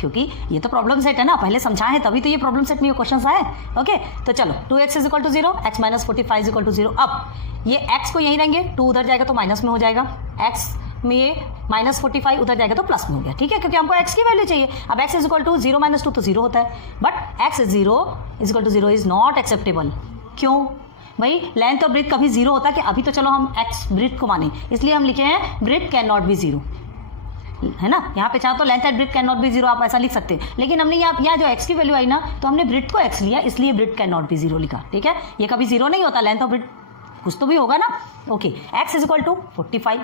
क्योंकि ये तो प्रॉब्लम सेट है ना, पहले समझाए हैं तभी तो ये प्रॉब्लम सेट में ये क्वेश्चन आए। ओके, तो चलो 2x is equal to 0, x minus 45 is equal to 0। अब ये x को यहीं रहेंगे, 2 उधर जाएगा तो माइनस में हो जाएगा, x में माइनस 45 उधर जाएगा तो प्लस में हो गया, ठीक है, क्योंकि हमको x की वैल्यू चाहिए। अब x is equal to 0 minus 2 तो 0 होता है, but x is 0 is equal to 0 is not acceptable. क्यों भाई, लेंथ और ब्रेथ कभी 0 होता है कि अभी तो चलो हम x ब्रेथ को माने, इसलिए हम लिखे हैं ब्रेथ कैन नॉट बी 0, है ना। यहाँ पे चाहो तो length and breadth can not be 0 आप ऐसा लिख सकते हैं, लेकिन हमने यहाँ जो x की वैल्यू आई ना, तो हमने ब्रेथ को x लिया, इसलिए ब्रेथ कैन नॉट बी 0 लिखा, ठीक है। ये कभी 0 नहीं होता, लेंथ और ब्रेथ कुछ तो भी होगा ना। Okay, x is equal to 45,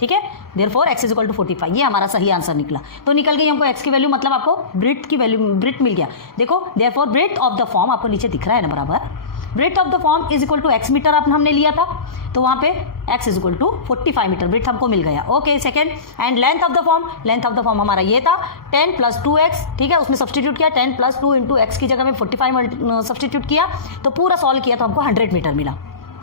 ठीक है, therefore x is equal to 45, ये हमारा सही आंसर निकला। तो निकल गई हमको x की वैल्यू, मतलब आपको ब्रेथ की वैल्यू, ब्रेथ मिल गया। देखो therefore breadth of the farm आपको नीचे दिख रहा है ना बराबर, breadth of the farm is equal to x metre हमने लिया था, तो वहाँ पे x is equal to 45 metre breadth हमको मिल गया। Okay, second, and length of the farm, length of the farm हमारा ये था 10 प्लस 2x, ठीक है, उसमें सब्सटीट्यूट किया, 10 प्लस 2 इंटू x की जगह में 45 सब्सटीट्यूट किया, तो पूरा सॉल्व किया तो हमको 100 मीटर मिला,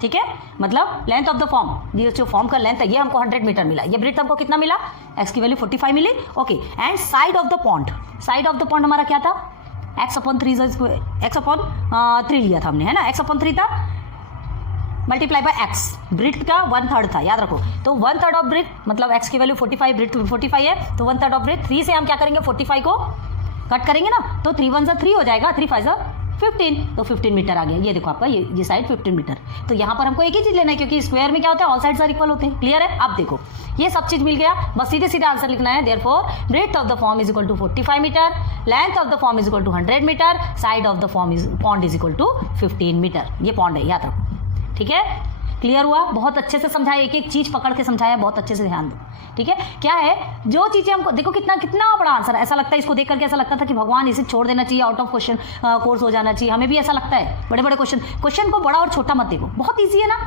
ठीक है। मतलब लेंथ ऑफ द फॉर्म, ये जो फॉर्म का लेंथ है ये हमको 100 मीटर मिला, ये ब्रेथ हमको कितना मिला, x की वैल्यू 45 मिली। Okay, and side of the pond, side of the pond हमारा क्या था, x/3 लिया था हमने, है ना, x/3 था मल्टीप्लाई बाय x, ब्रेथ का 1/3 था, याद रखो। तो 1/3 ऑफ ब्रेथ मतलब x की वैल्यू 45, ब्रेथ 45 है, तो 1/3 ऑफ ब्रेथ, 3 से हम क्या करेंगे 45 को कट करेंगे ना, तो 3 1 3 हो जाएगा, 3 5 15, तो 15 मीटर आ गया। ये देखो आपका ये साइड 15 मीटर। तो यहाँ पर हमको एक ही चीज़ लेना है, क्योंकि स्क्वायर में क्या होता है, ऑल साइड्स आर इक्वल होते हैं, क्लियर है। अब देखो ये सब चीज़ मिल गया, बस सीधे सीधे आंसर लिखना है। Therefore breadth of the farm is equal to 45 metre, length of the farm is equal to 100 metre, side of the farm is pond is equal to 15 metre. ये पॉन्ड है, याद रखो, ठीक है, क्लियर हुआ। बहुत अच्छे से समझाया, एक एक चीज़ पकड़ के समझाया, बहुत अच्छे से ध्यान दो, ठीक है। क्या है जो चीज़ें हमको देखो, कितना कितना बड़ा आंसर है, ऐसा लगता है इसको देख करके ऐसा लगता था कि भगवान इसे छोड़ देना चाहिए, आउट ऑफ क्वेश्चन कोर्स हो जाना चाहिए, हमें भी ऐसा लगता है। बड़े बड़े क्वेश्चन को बड़ा और छोटा मत देखो, बहुत ईजी है ना।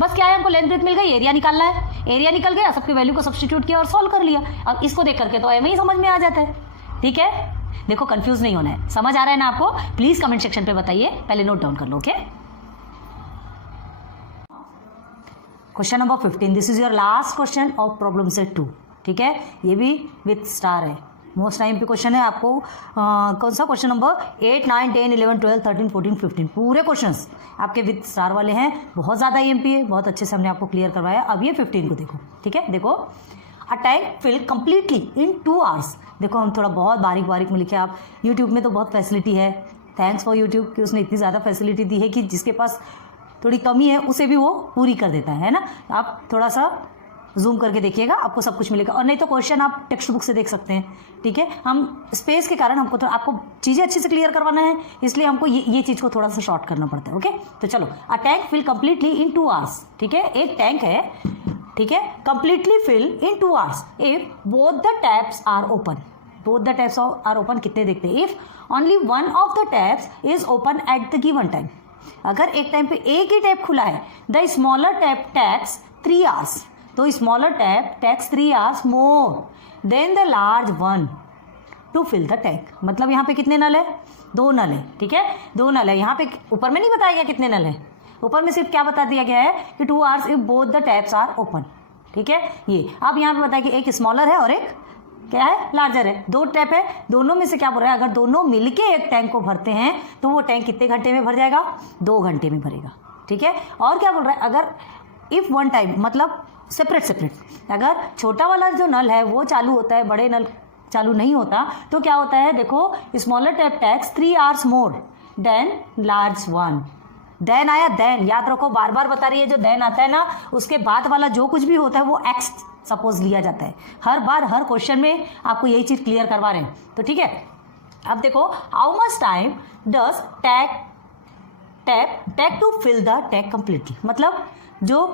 बस क्या है, हमको लेंथ ब्रेथ मिल गई, एरिया निकालना है, एरिया निकल गया, सबकी वैल्यू को सब्सटीट्यूट किया और सॉल्व कर लिया। अब इसको देख करके तो एम ही समझ में आ जाता है, ठीक है। देखो कंफ्यूज नहीं होना है, समझ आ रहा है ना आपको, प्लीज कमेंट सेक्शन पे बताइए, पहले नोट डाउन कर लो। Okay, question number 15, this is your last question of problem set 2, ठीक है। ये भी विथ स्टार है, मोस्ट टाइम पे क्वेश्चन है आपको। कौन सा क्वेश्चन नंबर 8 9 10 11 12 13 14 15 पूरे क्वेश्चंस आपके विथ स्टार वाले हैं। बहुत ज़्यादा EMP है, बहुत अच्छे से हमने आपको क्लियर करवाया। अब ये 15 को देखो, ठीक है। देखो, a tank fill completely in 2 hours. देखो हम थोड़ा बहुत बारीक बारीक में लिखे, आप यूट्यूब में तो बहुत फैसिलिटी है, थैंक्स फॉर यूट्यूब कि उसने इतनी ज़्यादा फैसिलिटी दी है कि जिसके पास थोड़ी कमी है उसे भी वो पूरी कर देता है ना। आप थोड़ा सा जूम करके देखिएगा, आपको सब कुछ मिलेगा। और नहीं तो क्वेश्चन आप टेक्स्ट बुक से देख सकते हैं, ठीक है। हम स्पेस के कारण हमको थोड़ा आपको चीज़ें अच्छे से क्लियर करवाना है, इसलिए हमको ये चीज़ को थोड़ा सा शॉर्ट करना पड़ता है। ओके, तो चलो, a tank fill completely in 2 hours, ठीक है। एक टैंक है, ठीक है, completely fill in 2 hours if both the taps are open. Both the taps are open कितने देखते हैं, if only one of the taps is open at the given time. अगर एक टाइम पे एक ही टैप खुला है, the smaller tap takes 3 hours, तो smaller tap takes 3 hours more than the large one to fill the tank. मतलब यहाँ पे कितने नल है, 2 नल है, ठीक है, 2 नल है। यहाँ पे ऊपर में नहीं बताया गया कितने नल है, ऊपर में सिर्फ क्या बता दिया गया है कि 2 hours if both the taps are open, ठीक है। ये अब यहाँ पे बताया कि एक स्मॉलर है और एक क्या है, लार्जर है। 2 टैप है, दोनों में से क्या बोल रहा है, अगर दोनों मिलके एक टैंक को भरते हैं तो वो टैंक कितने घंटे में भर जाएगा, 2 घंटे में भरेगा, ठीक है। और क्या बोल रहा है, अगर इफ वन टाइम मतलब सेपरेट, अगर छोटा वाला जो नल है वो चालू होता है, बड़े नल चालू नहीं होता, तो क्या होता है, देखो smaller tap takes 3 hours more than large one. Then आया, देन याद रखो, बार बार बता रही है, जो देन आता है ना उसके बाद वाला जो कुछ भी होता है वो एक्स सपोज लिया जाता है। हर बार हर क्वेश्चन में आपको यही चीज क्लियर करवा रहे हैं, तो ठीक है। अब देखो, how much time does tap to fill the tank completely, मतलब जो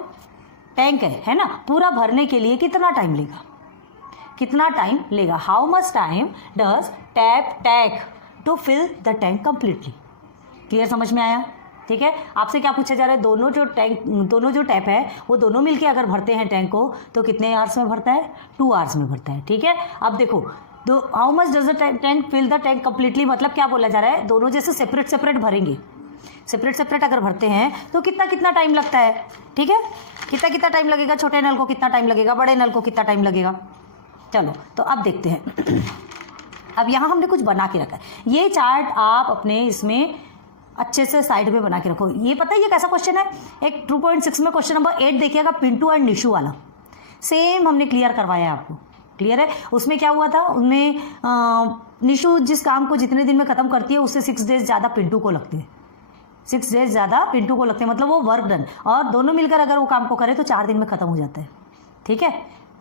टैंक है ना, पूरा भरने के लिए कितना टाइम लेगा, कितना टाइम लेगा। How much time does tap to fill the tank completely. Clear, समझ में आया? ठीक है। आपसे क्या पूछा जा रहा है, दोनों जो टैप है वो दोनों मिलके अगर भरते हैं टैंक को तो कितने आवर्स में भरता है, 2 आवर्स में भरता है। ठीक है। अब देखो, how much does the tank fill the tank completely, मतलब क्या बोला जा रहा है, दोनों जैसे सेपरेट भरेंगे, सेपरेट अगर भरते हैं तो कितना टाइम लगता है। ठीक है, कितना टाइम लगेगा, छोटे नल को कितना टाइम लगेगा, बड़े नल को कितना टाइम लगेगा। चलो तो अब देखते हैं। अब यहाँ हमने कुछ बना के रखा है, ये चार्ट आप अपने इसमें अच्छे से साइड में बना के रखो। ये पता है ये कैसा क्वेश्चन है, एक 2.6 में क्वेश्चन नंबर 8 देखिएगा, पिंटू एंड निशु वाला, सेम हमने क्लियर करवाया है आपको। क्लियर है? उसमें क्या हुआ था, उनमें निशु जिस काम को जितने दिन में खत्म करती है उससे 6 डेज ज़्यादा पिंटू को लगते हैं, 6 डेज ज़्यादा पिंटू को लगते हैं, मतलब वो वर्क डन, और दोनों मिलकर अगर वो काम को करे तो 4 दिन में खत्म हो जाता है। ठीक है,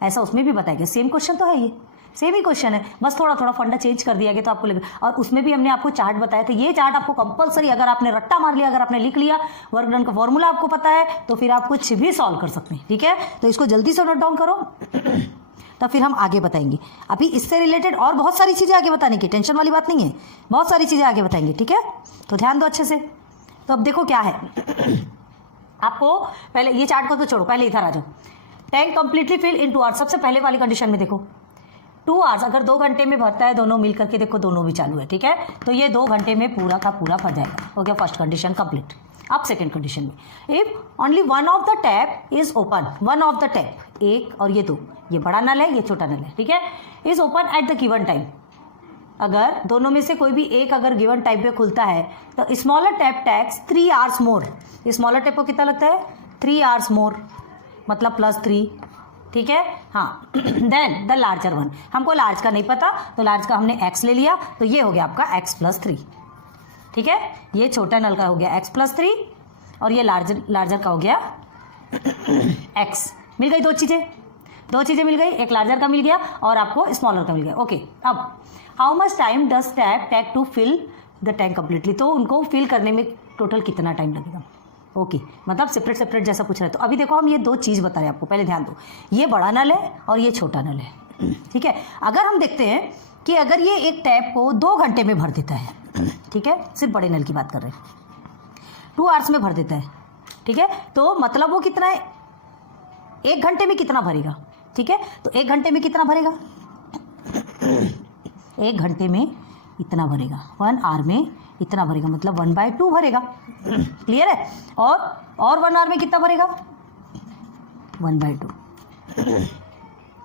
ऐसा उसमें भी बताया गया। सेम क्वेश्चन तो है, ये सेम ही क्वेश्चन है, बस थोड़ा फंडा चेंज कर दिया गया तो आपको लगेगा। और उसमें भी हमने आपको चार्ट बताया था, ये चार्ट आपको कंपलसरी, अगर आपने रट्टा मार लिया, अगर आपने लिख लिया, वर्क डन का फॉर्मूला आपको पता है, तो फिर आप कुछ भी सॉल्व कर सकते हैं। ठीक है, तो इसको जल्दी से नोट डाउन करो, तब फिर हम आगे बताएंगे। अभी इससे रिलेटेड और बहुत सारी चीज़ें आगे बताने की, टेंशन वाली बात नहीं है, बहुत सारी चीज़ें आगे बताएंगे। ठीक है, तो ध्यान दो अच्छे से। तो अब देखो क्या है, आपको पहले ये चार्ट को तो छोड़ो, पहले इधर आ जाओ। Tank completely fill in 2 hours, सबसे पहले वाली कंडीशन में देखो 2 आवर्स, अगर 2 घंटे में भरता है, दोनों मिल करके देखो दोनों भी चालू है। ठीक है, तो ये 2 घंटे में पूरा का पूरा भर जाएगा। हो गया फर्स्ट कंडीशन कंप्लीट। अब सेकंड कंडीशन में, if only one of the tap is open, one of the tap, एक और ये 2, ये बड़ा नल है, ये छोटा नल है। ठीक है, is open at the given time, अगर दोनों में से कोई भी एक अगर गिवन टाइम पे खुलता है तो स्मॉलर टैप टैक्स 3 आवर्स मोर, स्मॉलर टैप को कितना लगता है, 3 आवर्स मोर, मतलब +3। ठीक है, हाँ। देन द लार्जर वन, हमको लार्ज का नहीं पता तो लार्ज का हमने x ले लिया, तो ये हो गया आपका x + 3। ठीक है, ये छोटा नल का हो गया x + 3 और ये लार्जर का हो गया x। मिल गई दो चीज़ें मिल गई, एक लार्जर का मिल गया और आपको स्मॉलर का मिल गया। ओके, अब how much time does tap to fill the tank completely, तो उनको फिल करने में टोटल कितना टाइम लगेगा। ओके, मतलब सेपरेट जैसा पूछ रहा है। तो अभी देखो हम ये 2 चीज़ बता रहे हैं आपको, पहले ध्यान दो, ये बड़ा नल है और ये छोटा नल है। ठीक है, अगर हम देखते हैं कि अगर ये एक टैप को 2 घंटे में भर देता है, ठीक है, सिर्फ बड़े नल की बात कर रहे हैं, 2 आवर्स में भर देता है। ठीक है, तो मतलब वो कितना है, 1 घंटे में कितना भरेगा। ठीक है, तो 1 घंटे में कितना भरेगा, 1 घंटे में इतना भरेगा, 1 आवर में इतना भरेगा, मतलब 1/2 भरेगा। क्लियर है? और 1 आवर में कितना भरेगा, 1/2।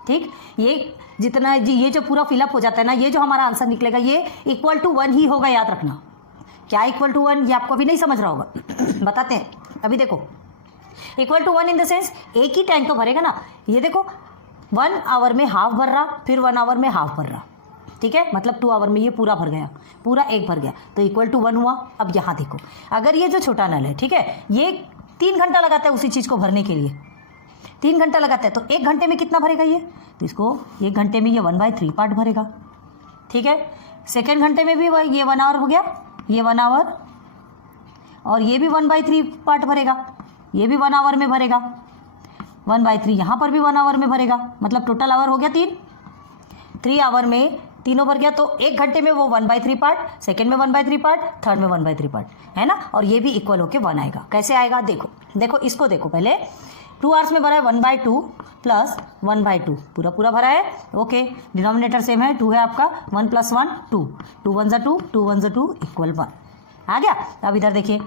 ठीक, ये जितना ये जो पूरा फिलअप हो जाता है ना, ये जो हमारा आंसर निकलेगा ये =1 ही होगा, याद रखना। क्या =1, ये आपको अभी नहीं समझ रहा होगा, बताते हैं। अभी देखो =1 इन द सेंस एक ही टैंक तो भरेगा ना, ये देखो 1 आवर में हाफ भर रहा, फिर 1 आवर में हाफ भर रहा। ठीक है, मतलब 2 आवर में ये पूरा भर गया, पूरा एक भर गया, तो =1 हुआ। अब यहाँ देखो, अगर ये जो छोटा नल है, ठीक है, ये 3 घंटा लगाता है उसी चीज़ को भरने के लिए, 3 घंटा लगाता है, तो 1 घंटे में कितना भरेगा ये, तो इसको 1 घंटे में ये 1/3 पार्ट भरेगा। ठीक है, सेकेंड घंटे में भी ये 1 आवर हो गया, ये 1 आवर, और ये भी 1/3 पार्ट भरेगा, ये भी 1 आवर में भरेगा, 1/3 यहाँ पर भी 1 आवर में भरेगा, मतलब टोटल आवर हो गया 3 आवर में तीनों भर गया। तो 1 घंटे में वो 1/3 पार्ट, सेकेंड में 1/3 पार्ट, थर्ड में 1/3 पार्ट, है ना, और ये भी इक्वल होके 1 आएगा। कैसे आएगा, देखो इसको देखो, पहले 2 आवर्स में भरा है 1/2 प्लस 1/2, पूरा भरा है। ओके, डिनोमिनेटर सेम है, 2 है आपका, 1 + 1 2, 2 1 2, 2 1 2 = 1 आ गया। अब इधर देखिए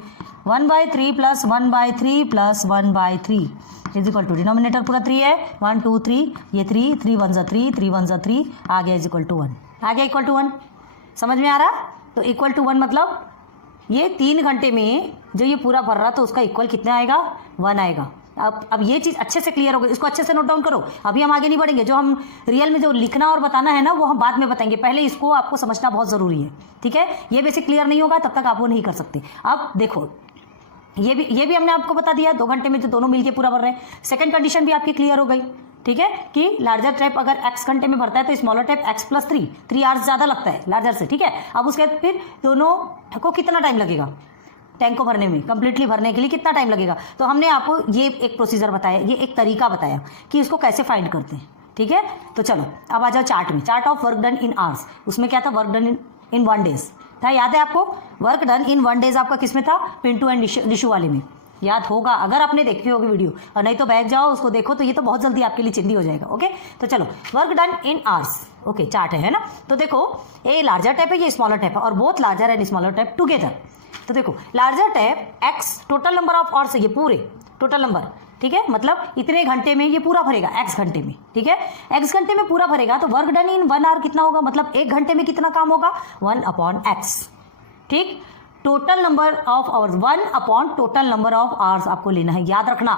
1/3 प्लस 1/3 प्लस 1/3 = डिनोमिनेटर पूरा 3 है, 1 2 3, ये 3 3 1 3, 3 1 3 आ गया =1, आ गया =1। समझ में आ रहा? तो =1 मतलब ये 3 घंटे में जो ये पूरा भर रहा तो उसका इक्वल कितना आएगा, 1 आएगा। अब ये चीज़ अच्छे से क्लियर हो गई, इसको अच्छे से नोट डाउन करो। अभी हम आगे नहीं बढ़ेंगे, जो हम रियल में जो लिखना और बताना है ना वो हम बाद में बताएंगे, पहले इसको आपको समझना बहुत ज़रूरी है। ठीक है, ये बेसिक क्लियर नहीं होगा तब तक आप वो नहीं कर सकते। अब देखो ये भी हमने आपको बता दिया, 2 घंटे में जो दोनों मिलके पूरा भर रहे हैं। सेकंड कंडीशन भी आपकी क्लियर हो गई, ठीक है, कि लार्जर टैप अगर x घंटे में भरता है तो smaller tap x plus 3 hours ज़्यादा लगता है लार्जर से। ठीक है, अब उसके बाद फिर दोनों को कितना टाइम लगेगा टैंक को भरने में, कंप्लीटली भरने के लिए कितना टाइम लगेगा। तो हमने आपको ये एक प्रोसीजर बताया, ये एक तरीका बताया कि इसको कैसे फाइंड करते हैं। ठीक है, तो चलो अब आ जाओ चार्ट में। Chart of work done in hours, उसमें क्या था, वर्क डन इन 1 डेज था, याद है आपको। वर्क डन इन 1 डेज आपका किसमें था, पिंटू एंड निशु वाले में, याद होगा अगर आपने देखी होगी वीडियो, और नहीं तो बैठ जाओ उसको देखो, तो ये तो बहुत जल्दी आपके लिए चिंदी हो जाएगा। ओके, तो चलो work done in hours, okay chart है ना। तो देखो ये लार्जर टैप है, ये स्मॉलर टैप है, और both larger and smaller tap together. तो देखो larger tap x total number of hours है, ये पूरे टोटल नंबर, ठीक है, मतलब इतने घंटे में ये पूरा भरेगा, एक्स घंटे में। ठीक है, एक्स घंटे में पूरा भरेगा, तो वर्क डन इन 1 आवर कितना होगा, मतलब 1 घंटे में कितना काम होगा, 1/x। ठीक, total number of hours 1 total number of hours आपको लेना है, याद रखना।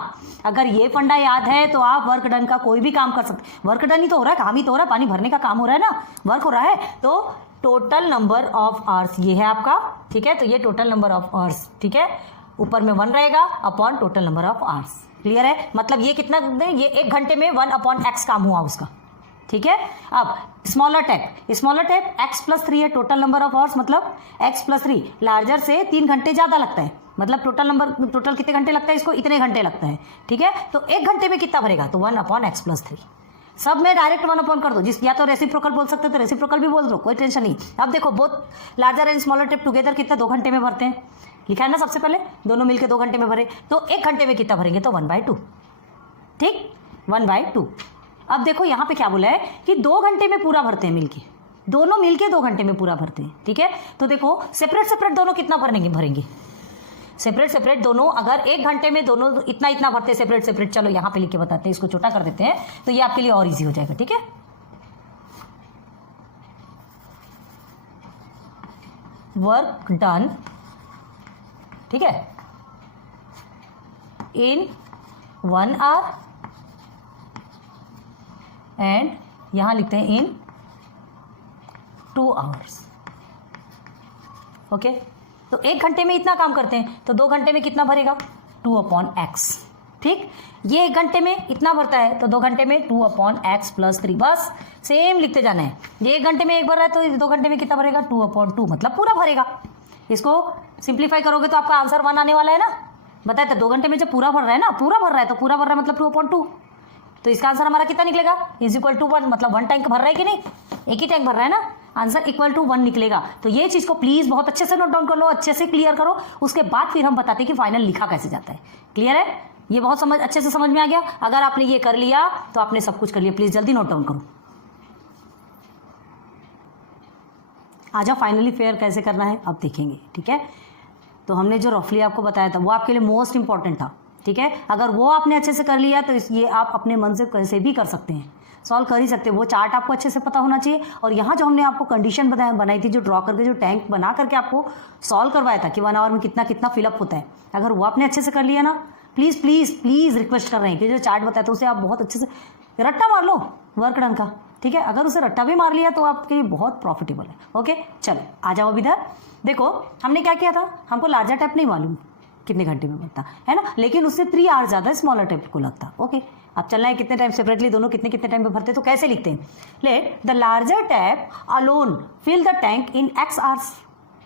अगर ये फंडा याद है तो आप वर्क डन का कोई भी काम कर सकते। वर्क डन ही तो हो रहा है, काम ही तो हो रहा है, पानी भरने का काम हो रहा है ना, वर्क हो रहा है। तो टोटल नंबर ऑफ आवर्स ये है आपका। ठीक है, तो ये टोटल नंबर ऑफ आवर्स, ठीक है, ऊपर में 1 रहेगा upon total number of hours. Clear है, मतलब ये कितना, ये 1 घंटे में 1/x काम हुआ उसका। ठीक है, अब स्मॉलर टैप x प्लस 3 है, टोटल नंबर ऑफ आवर्स मतलब x प्लस 3, लार्जर से 3 घंटे ज़्यादा लगता है, मतलब टोटल कितने घंटे लगता है इसको, इतने घंटे लगता है। ठीक है, तो 1 घंटे में कितना भरेगा, तो 1/x प्लस 3। सब में डायरेक्ट 1 कर दो, जिस या तो रेसिप्रोकल बोल सकते हो तो रेसिप्रोकल भी बोल दो, कोई टेंशन नहीं। अब देखो both larger and smaller tap together कितना 2 घंटे में भरते हैं, लिखा है ना सबसे पहले, दोनों मिलकर 2 घंटे में भरे, तो 1 घंटे में कितना भरेंगे, तो 1/2। ठीक, 1/2। अब देखो यहाँ पे क्या बोला है कि 2 घंटे में पूरा भरते हैं मिलके, दोनों मिलके 2 घंटे में पूरा भरते हैं। ठीक है, तो देखो सेपरेट दोनों कितना भरेंगे, सेपरेट दोनों अगर 1 घंटे में दोनों इतना भरते हैं सेपरेट, चलो यहाँ पे लिख के बताते हैं, इसको छोटा कर देते हैं तो ये आपके लिए और इजी हो जाएगा। ठीक है, वर्क डन, ठीक है, इन 1 आवर एंड यहां लिखते हैं इन 2 आवर्स। ओके, तो 1 घंटे में इतना काम करते हैं, तो 2 घंटे में कितना भरेगा, 2/x। ठीक, ये 1 घंटे में इतना भरता है, तो 2 घंटे में 2/x प्लस 3, बस सेम लिखते जाना है। ये 1 घंटे में एक भर रहा है, तो 2 घंटे में कितना भरेगा, 2/2, मतलब पूरा भरेगा। इसको सिंप्लीफाई करोगे तो आपका आंसर 1 आने वाला है ना, बताए तो 2 घंटे में जब पूरा भर रहा है ना, पूरा भर रहा है, तो पूरा भर रहा है मतलब 2/2, तो इसका आंसर हमारा कितना निकलेगा, =1, मतलब 1 टैंक भर रहा है कि नहीं, एक ही टैंक भर रहा है ना, आंसर =1 निकलेगा। तो ये चीज़ को प्लीज़ बहुत अच्छे से नोट डाउन कर लो, अच्छे से क्लियर करो, उसके बाद फिर हम बताते हैं कि फाइनल लिखा कैसे जाता है। क्लियर है, ये बहुत अच्छे से समझ में आ गया। अगर आपने ये कर लिया तो आपने सब कुछ कर लिया, प्लीज़ जल्दी नोट डाउन करो। आ जाओ, फाइनली फेयर कैसे करना है अब देखेंगे। ठीक है, तो हमने जो रफली आपको बताया था वो आपके लिए मोस्ट इंपॉर्टेंट था। ठीक है, अगर वो आपने अच्छे से कर लिया तो ये आप अपने मन से कैसे भी कर सकते हैं, सॉल्व कर ही सकते हैं। वो चार्ट आपको अच्छे से पता होना चाहिए, और यहाँ जो हमने आपको कंडीशन बनाई थी, जो ड्रॉ करके जो टैंक बना करके आपको सॉल्व करवाया था कि 1 आवर में कितना फिलअप होता है, अगर वो आपने अच्छे से कर लिया ना, प्लीज़ प्लीज़ प्लीज़ रिक्वेस्ट कर रहे हैं कि जो चार्ट बताया था उसे आप बहुत अच्छे से रट्टा मार लो वर्क डन का। ठीक है, अगर उसे रट्टा भी मार लिया तो आपके लिए बहुत प्रॉफिटेबल है। ओके, चलो आ जाओ अब इधर देखो, हमने क्या किया था, हमको लार्जर टैप नहीं मालूम कितने घंटे में बनता है ना, लेकिन उससे 3 आवर ज़्यादा स्मॉलर टैप को लगता। ओके, अब चलना है कितने टाइम सेपरेटली दोनों कितने टाइम में भरते, तो कैसे लिखते हैं, let the larger tap alone fill the tank in x hours.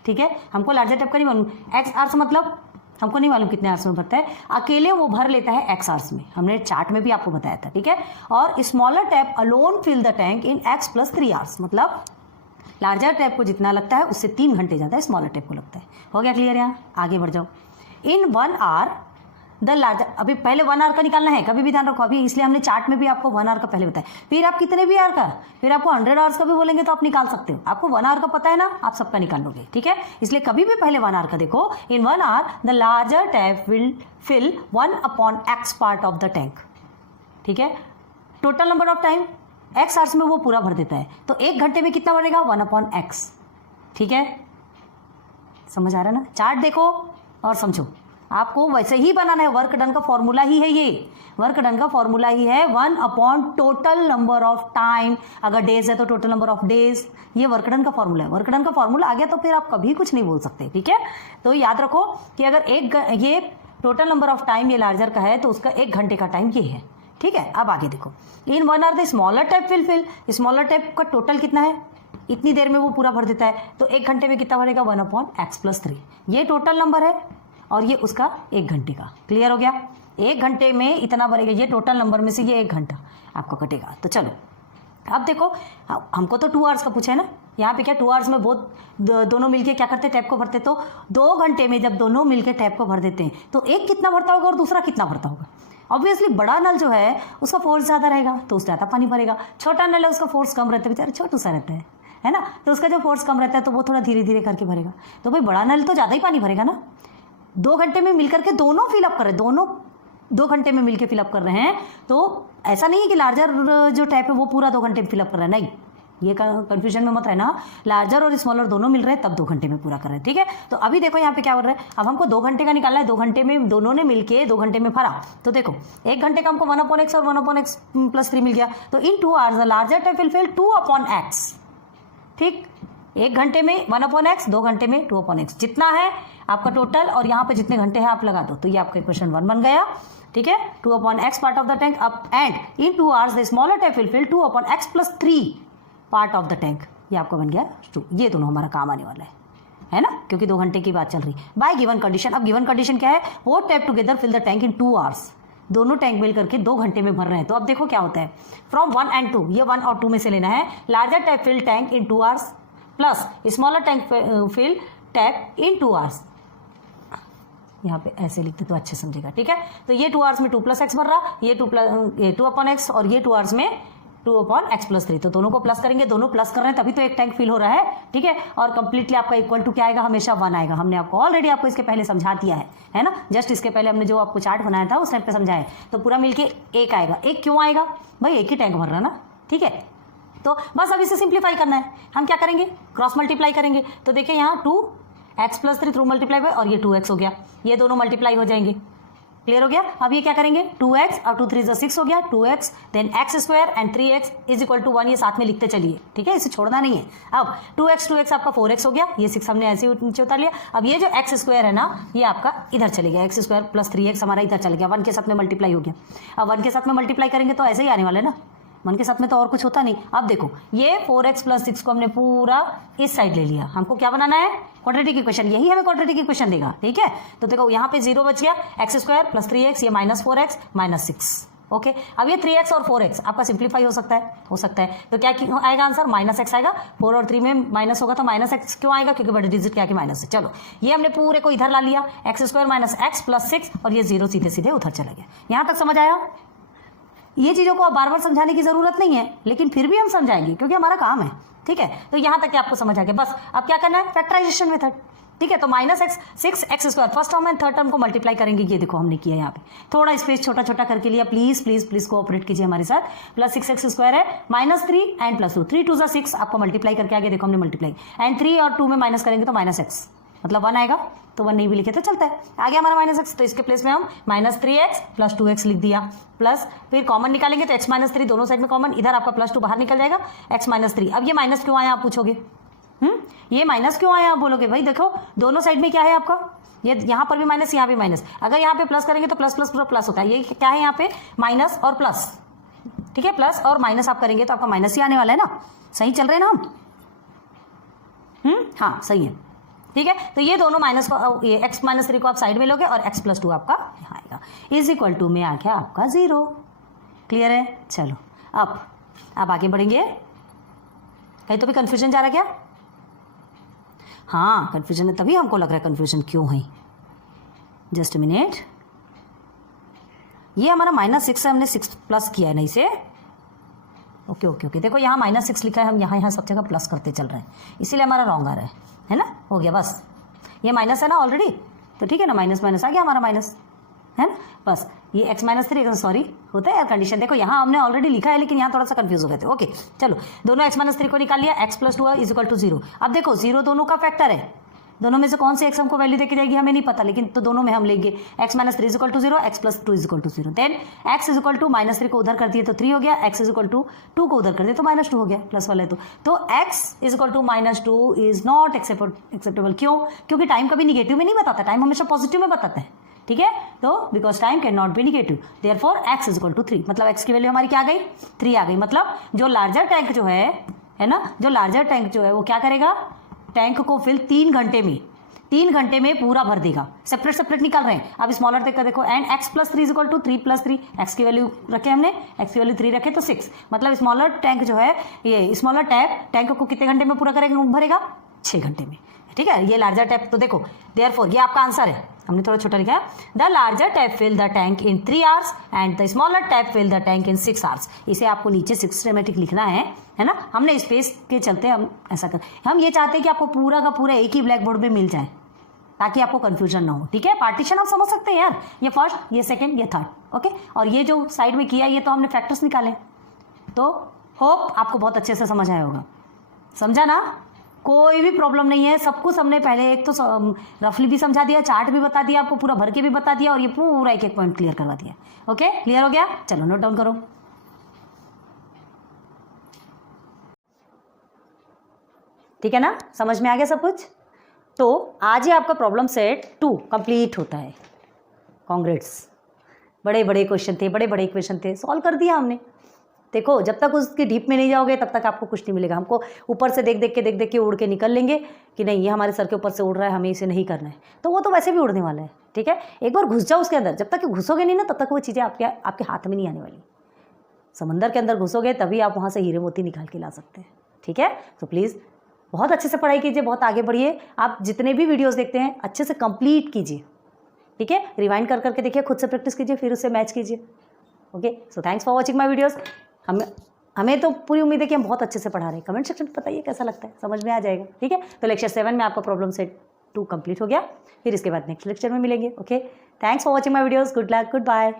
ठीक है, हमको लार्जर टैप का नहीं मालूम, x आवर्स मतलब हमको नहीं मालूम कितने आवर्स में भरता है, अकेले वो भर लेता है x आवर्स में, हमने चार्ट में भी आपको बताया था। ठीक है, और smaller tap alone fill the tank in x plus 3 hours, मतलब लार्जर टैप को जितना लगता है उससे 3 घंटे ज़्यादा स्मॉलर टैप को लगता है। हो गया क्लियर, यहाँ आगे बढ़ जाओ। इन 1 आवर द लार्जर, अभी पहले 1 आवर का निकालना है, कभी भी ध्यान रखो, अभी इसलिए हमने चार्ट में भी आपको 1 आवर का पहले बताया, फिर आप कितने भी आवर का, फिर आपको 100 आवर्स का भी बोलेंगे तो आप निकाल सकते हो, आपको 1 आवर का पता है ना, आप सबका निकाल लोगे। ठीक है, इसलिए कभी भी पहले 1 आवर का देखो। In 1 hour the larger tap will fill 1/x part of the tank. ठीक है, total number of time x hours में वो पूरा भर देता है, तो 1 घंटे में कितना बढ़ेगा, 1/x। ठीक है, समझ आ रहा है ना, चार्ट देखो और समझो, आपको वैसे ही बनाना है। वर्क डन का फॉर्मूला ही है ये, वर्क डन का फॉर्मूला ही है 1 टोटल नंबर ऑफ टाइम, अगर डेज है तो टोटल नंबर ऑफ डेज, ये वर्क डन का फॉर्मूला है। वर्क डन का फॉर्मूला आ गया तो फिर आप कभी कुछ नहीं बोल सकते। ठीक है, तो याद रखो कि अगर ये टोटल नंबर ऑफ टाइम ये लार्जर का है तो उसका 1 घंटे का टाइम ये है, ठीक है, अब आगे देखो, in one hour the smaller tap will fill, smaller tap का टोटल कितना है, इतनी देर में वो पूरा भर देता है, तो 1 घंटे में कितना भरेगा 1/x+3, ये टोटल नंबर है और ये उसका 1 घंटे का। क्लियर हो गया, 1 घंटे में इतना भरेगा, ये टोटल नंबर में से ये 1 घंटा आपका कटेगा। तो चलो अब देखो, हमको तो 2 आवर्स का पूछा है ना, यहाँ पे क्या 2 आवर्स में बहुत दोनों मिलके क्या करते, टैप को भरते, तो 2 घंटे में जब दोनों मिलके टैप को भर देते हैं तो एक कितना भरता होगा और दूसरा कितना भरता होगा। ऑब्वियसली बड़ा नल जो है उसका फोर्स ज़्यादा रहेगा तो उससे ज़्यादा पानी भरेगा, छोटा नल है उसका फोर्स कम रहता है, बेचारा छोटू सा रहता है ना, तो उसका जो फोर्स कम रहता है तो वो थोड़ा धीरे धीरे करके भरेगा। तो भाई बड़ा नल तो ज़्यादा ही पानी भरेगा ना, 2 घंटे में मिलकर के दोनों फिलअप कर रहे हैं, दोनों 2 घंटे में मिलकर फिलअप कर रहे हैं, तो ऐसा नहीं है कि लार्जर जो टैप है वो पूरा 2 घंटे में फिलअप कर रहा है, नहीं, ये कंफ्यूजन में मत रहना, लार्जर और स्मॉलर दोनों मिल रहे हैं तब 2 घंटे में पूरा कर रहे हैं। ठीक है, तो अभी देखो यहाँ पे क्या हो रहा है, अब हमको 2 घंटे का निकालना है, 2 घंटे में दोनों ने मिलके 2 घंटे में भरा, तो देखो 1 घंटे का हमको 1/x और 1/x+3 मिल गया, तो in 2 hours the larger tap will fill 2/x। ठीक, 1 घंटे में 1/x, 2 घंटे में 2/x, जितना है आपका टोटल और यहाँ पे जितने घंटे हैं आप लगा दो, तो ये आपका इक्वेशन 1 बन गया। ठीक है, 2/x part of the tank up and in 2 hours the smaller tap will fill 2/x+3 part of the tank, ये आपका बन गया 2। ये दोनों हमारा काम आने वाला है ना, क्योंकि 2 घंटे की बात चल रही बाय गिवन कंडीशन। अब गिवन कंडीशन क्या है, वो tap together fill the tank in 2 hours, दोनों टैंक मिल करके 2 घंटे में भर रहे हैं। तो अब देखो क्या होता है, फ्रॉम 1 and 2, ये 1 और 2 में से लेना है, larger tap fill tank in 2 hours plus smaller tank fill tap in 2 hours. यहाँ पे ऐसे लिखते तो अच्छे समझेगा। ठीक है, तो ये 2 आवर्स में 2+x भर रहा, ये 2/x और ये 2 आवर्स में 2/x+3, तो दोनों को प्लस करेंगे, दोनों प्लस कर रहे हैं तभी तो एक टैंक फिल हो रहा है। ठीक है, और कंप्लीटली आपका इक्वल टू क्या आएगा, हमेशा 1 आएगा। हमने आपको ऑलरेडी आपको इसके पहले समझा दिया है ना, जस्ट इसके पहले हमने जो आपको चार्ट बनाया था उस टाइप पे समझाया, तो पूरा मिलके 1 आएगा। 1 क्यों आएगा भाई, एक ही टैंक भर रहा ना। ठीक है, तो बस अब इसे सिंप्लीफाई करना है, हम क्या करेंगे, क्रॉस मल्टीप्लाई करेंगे, तो देखिए यहाँ 2x+3 थ्रू मल्टीप्लाई बाय और ये 2x हो गया, ये दोनों मल्टीप्लाई हो जाएंगे। क्लियर हो गया, अब ये क्या करेंगे, 2x और 2 3 6 हो गया, 2x then x² and 3x is equal to 1, ये साथ में लिखते चलिए। ठीक है, इसे छोड़ना नहीं है। अब 2x आपका 4x हो गया, ये 6 हमने ऐसे ही नीचे उतार लिया। अब ये जो x² है ना, ये आपका इधर चले गया, x² + 3x हमारा इधर चल गया, 1 के साथ में मल्टीप्लाई हो गया। अब 1 के साथ में मल्टीप्लाई करेंगे तो ऐसे ही आने वाला है ना, 1 के साथ में तो और कुछ होता नहीं। अब देखो ये 4x + 6 को हमने पूरा इस साइड ले लिया, हमको क्या बनाना है, क्वाड्रेटिक इक्वेशन, यही हमें क्वाड्रेटिक इक्वेशन देगा। ठीक है, तो देखो यहाँ पे 0 बच गया, x² + 3x, ये -4x -6। ओके, अब ये 3x और 4x आपका सिंप्लीफाई हो सकता है, तो क्या आएगा आंसर, -x आएगा। 4 और 3 में माइनस होगा तो -x क्यों आएगा, क्योंकि बड़े डिजिट क्या कि माइनस है। चलो ये हमने पूरे को इधर ला लिया, x² - x + 6 और ये 0 सीधे सीधे उधर चला गया। यहाँ तक समझ आया। ये चीज़ों को आप बार बार समझाने की ज़रूरत नहीं है, लेकिन फिर भी हम समझाएंगे क्योंकि हमारा काम है। ठीक है, तो यहाँ तक आपको समझ आ गया। बस अब क्या करना है, फैक्टराइजेशन मेथड। ठीक है, तो -6x² first term and third term को मल्टीप्लाई करेंगे, ये देखो हमने किया यहाँ पे, थोड़ा स्पेस छोटा छोटा करके लिया। प्लीज प्लीज प्लीज कोऑपरेट कीजिए हमारे साथ। +6x² है, -3 एंड +2, 3 2 6 आपको मल्टीप्लाई करके आगे देखो हमने मल्टीप्लाई, एंड 3 और 2 में माइनस करेंगे तो -x, मतलब 1 आएगा, तो 1 नहीं भी लिखे तो चलता है। आगे हमारा -x, तो इसके प्लेस में हम -3x + 2x लिख दिया, प्लस फिर कॉमन निकालेंगे तो x - 3 दोनों साइड में कॉमन, इधर आपका +2 बाहर निकल जाएगा, x - 3। अब ये माइनस क्यों आया आप पूछोगे, ये माइनस क्यों आया आप बोलोगे, भाई देखो दोनों साइड में क्या है आपका, ये यहाँ पर भी माइनस, यहाँ भी माइनस, अगर यहाँ पे प्लस करेंगे तो प्लस प्लस पूरा प्लस होता है, ये क्या है यहाँ पे माइनस और प्लस। ठीक है, प्लस और माइनस आप करेंगे तो आपका माइनस ही आने वाला है ना, सही चल रहे हैं ना हम, हाँ सही है। ठीक है, तो ये दोनों माइनस को, ये x - 3 को आप साइड में लोगे और x + 2 आपका यहाँ आएगा, इज इक्वल टू में आ गया आपका 0। क्लियर है, चलो अब आगे बढ़ेंगे। कहीं तो भी कंफ्यूजन जा रहा क्या, हाँ कंफ्यूजन है, तभी हमको लग रहा है कंफ्यूजन क्यों है। जस्ट मिनट, ये हमारा -6 है, हमने 6 प्लस किया है नहीं से, ओके ओके ओके, देखो यहाँ -6 लिखा है, हम यहाँ सब जगह प्लस करते चल रहे हैं, इसीलिए हमारा रॉन्ग आ रहा है ना, हो गया बस, ये माइनस है ना ऑलरेडी, तो ठीक है ना, माइनस माइनस आ गया हमारा माइनस, है ना, बस ये x - 3, सॉरी होता है यार कंडीशन, देखो यहाँ हमने ऑलरेडी लिखा है लेकिन यहाँ थोड़ा सा कंफ्यूज हो गए थे। ओके चलो, दोनों x - 3 को निकाल लिया, x + 2 इज इक्वल टू 0। अब देखो 0 दोनों का फैक्टर है, दोनों में से कौन से x हमको वैल्यू देके जाएगी हमें नहीं पता, लेकिन तो दोनों में हम लेंगे x - 3 is equal to 0, x + 2 is equal to 0, then x is equal to -3 को उधर कर दिए तो 3 हो गया, x इज इक्वल टू 2 को उधर कर दिए तो -2 हो गया, प्लस वाले तो x is equal to -2 is not acceptable. क्यों, क्योंकि टाइम कभी निगेटिव में नहीं बताता, टाइम हमेशा पॉजिटिव में बताता है। ठीक है। तो because time can not be negative, therefore x is equal to 3, मतलब x की वैल्यू हमारी क्या आ गई, 3 आ गई। मतलब जो लार्जर टैंक जो है ना, जो लार्जर टैंक जो है वो क्या करेगा, टैंक को फिल 3 घंटे में, 3 घंटे में पूरा भर देगा। सेपरेट सेपरेट निकाल रहे हैं, अब स्मॉलर देखकर देखो, and x plus 3 is equal to 3 plus 3, x की वैल्यू रखे हमने, x की वैल्यू 3 रखे तो 6, मतलब स्मॉलर टैंक जो है, ये स्मॉलर टैंक को कितने घंटे में पूरा करेगा, भरेगा 6 घंटे में, ठीक है। ये लार्जर टैप, तो देखो देयरफॉर ये आपका आंसर है, हमने थोड़ा छोटा लिखा है, the larger tap fill the tank in 3 hours and the smaller tap fill the tank in 6 hours. इसे आपको नीचे सिस्टमेटिक लिखना है ना। हमने स्पेस के चलते हम ऐसा कर, हम ये चाहते हैं कि आपको पूरा का पूरा एक ही ब्लैक बोर्ड में मिल जाए ताकि आपको कंफ्यूजन ना हो, ठीक है। पार्टीशन आप समझ सकते हैं यार, ये फर्स्ट, ये सेकंड, ये थर्ड, ओके। और ये जो साइड में किया ये तो हमने फैक्टर्स निकाले, तो होप आपको बहुत अच्छे से समझ आया होगा, समझा ना, कोई भी प्रॉब्लम नहीं है। सब कुछ हमने पहले एक तो रफली भी समझा दिया, चार्ट भी बता दिया आपको, पूरा भर के भी बता दिया, और ये पूरा एक एक पॉइंट क्लियर करवा दिया, ओके। क्लियर हो गया, चलो नोट डाउन करो। ठीक है ना, समझ में आ गया सब कुछ। तो आज ही आपका प्रॉब्लम सेट 2 कंप्लीट होता है। कांग्रेट्स, बड़े बड़े क्वेश्चन थे, बड़े बड़े इक्वेशन थे, सॉल्व कर दिया हमने। देखो जब तक उसकी डीप में नहीं जाओगे तब तक आपको कुछ नहीं मिलेगा। हमको ऊपर से देख देख के उड़ के निकल लेंगे कि नहीं ये हमारे सर के ऊपर से उड़ रहा है, हमें इसे नहीं करना है, तो वो तो वैसे भी उड़ने वाला है, ठीक है। एक बार घुस जाओ उसके अंदर, जब तक घुसोगे नहीं ना तब तक वो चीज़ें आपके हाथ में नहीं आने वाली। समंदर के अंदर घुसोगे तभी आप वहाँ से हीरे मोती निकाल के ला सकते हैं, ठीक है। तो प्लीज़ बहुत अच्छे से पढ़ाई कीजिए, बहुत आगे बढ़िए। आप जितने भी वीडियोज़ देखते हैं अच्छे से कंप्लीट कीजिए, ठीक है। रिवाइंड कर करके देखिए, खुद से प्रैक्टिस कीजिए, फिर उससे मैच कीजिए, okay. So thanks for watching my videos. हमें तो पूरी उम्मीद है कि हम बहुत अच्छे से पढ़ा रहे हैं। कमेंट सेक्शन में बताइए कैसा लगता है, समझ में आ जाएगा, ठीक है। तो लेक्चर 7 में आपका प्रॉब्लम सेट 2 कंप्लीट हो गया, फिर इसके बाद नेक्स्ट लेक्चर में मिलेंगे, okay. Thanks for watching my videos, good luck, good bye.